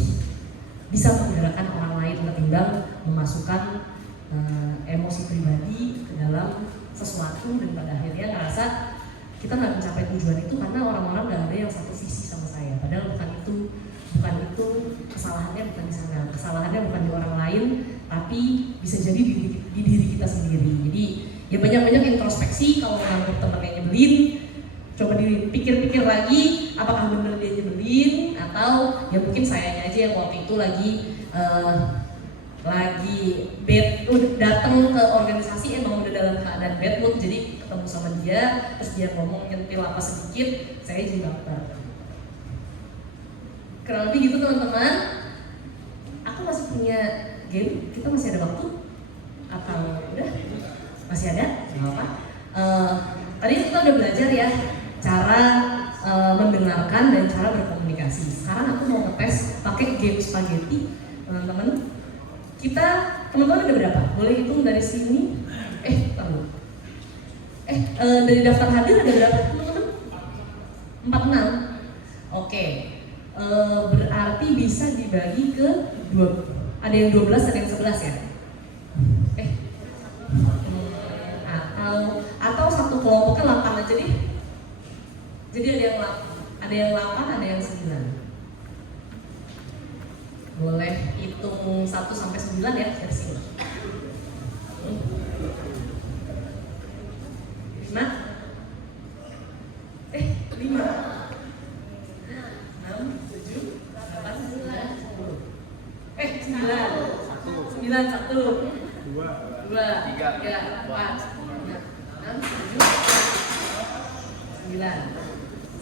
bisa menggerakkan orang lain ketimbang memasukkan emosi pribadi ke dalam sesuatu dan pada akhirnya ngerasa kita nggak mencapai tujuan itu karena orang-orang nggak ada yang satu visi sama saya. Padahal bukan itu kesalahannya, bukan di sana. Kesalahannya bukan di orang lain, tapi bisa jadi di diri kita sendiri. Jadi ya banyak-banyak introspeksi. Kalau menganggap temennya nyebelin, coba dipikir-pikir lagi apakah benar dia nyebelin atau ya mungkin sayanya aja yang waktu itu lagi bad mood, datang ke organisasi emang udah dalam keadaan bad mood, jadi ketemu sama dia terus dia ngomong nyentil apa sedikit, saya jadi baper. Kurang lebih gitu teman-teman. Aku masih punya game, kita masih ada waktu atau udah? Masih ada? Nggak apa. Tadi kita udah belajar ya cara mendengarkan dan cara berkomunikasi. Sekarang aku mau ngetes pakai game spaghetti, teman-teman. Teman-teman ada berapa? Boleh hitung dari sini? Tahu. Dari daftar hadir ada berapa teman-teman? 46. Oke. Berarti bisa dibagi ke ada yang 12, ada yang 11 ya? Atau satu kelompoknya 8 aja deh. Jadi ada yang 8, ada yang 9. Boleh hitung 1 sampai 9 ya dari sini. 5. 5. 6, 7, 8, 9, 10. 9, 1, 2, 3, 4, 5, 6, 7, 9,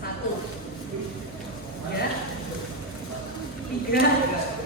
1, 3, 3,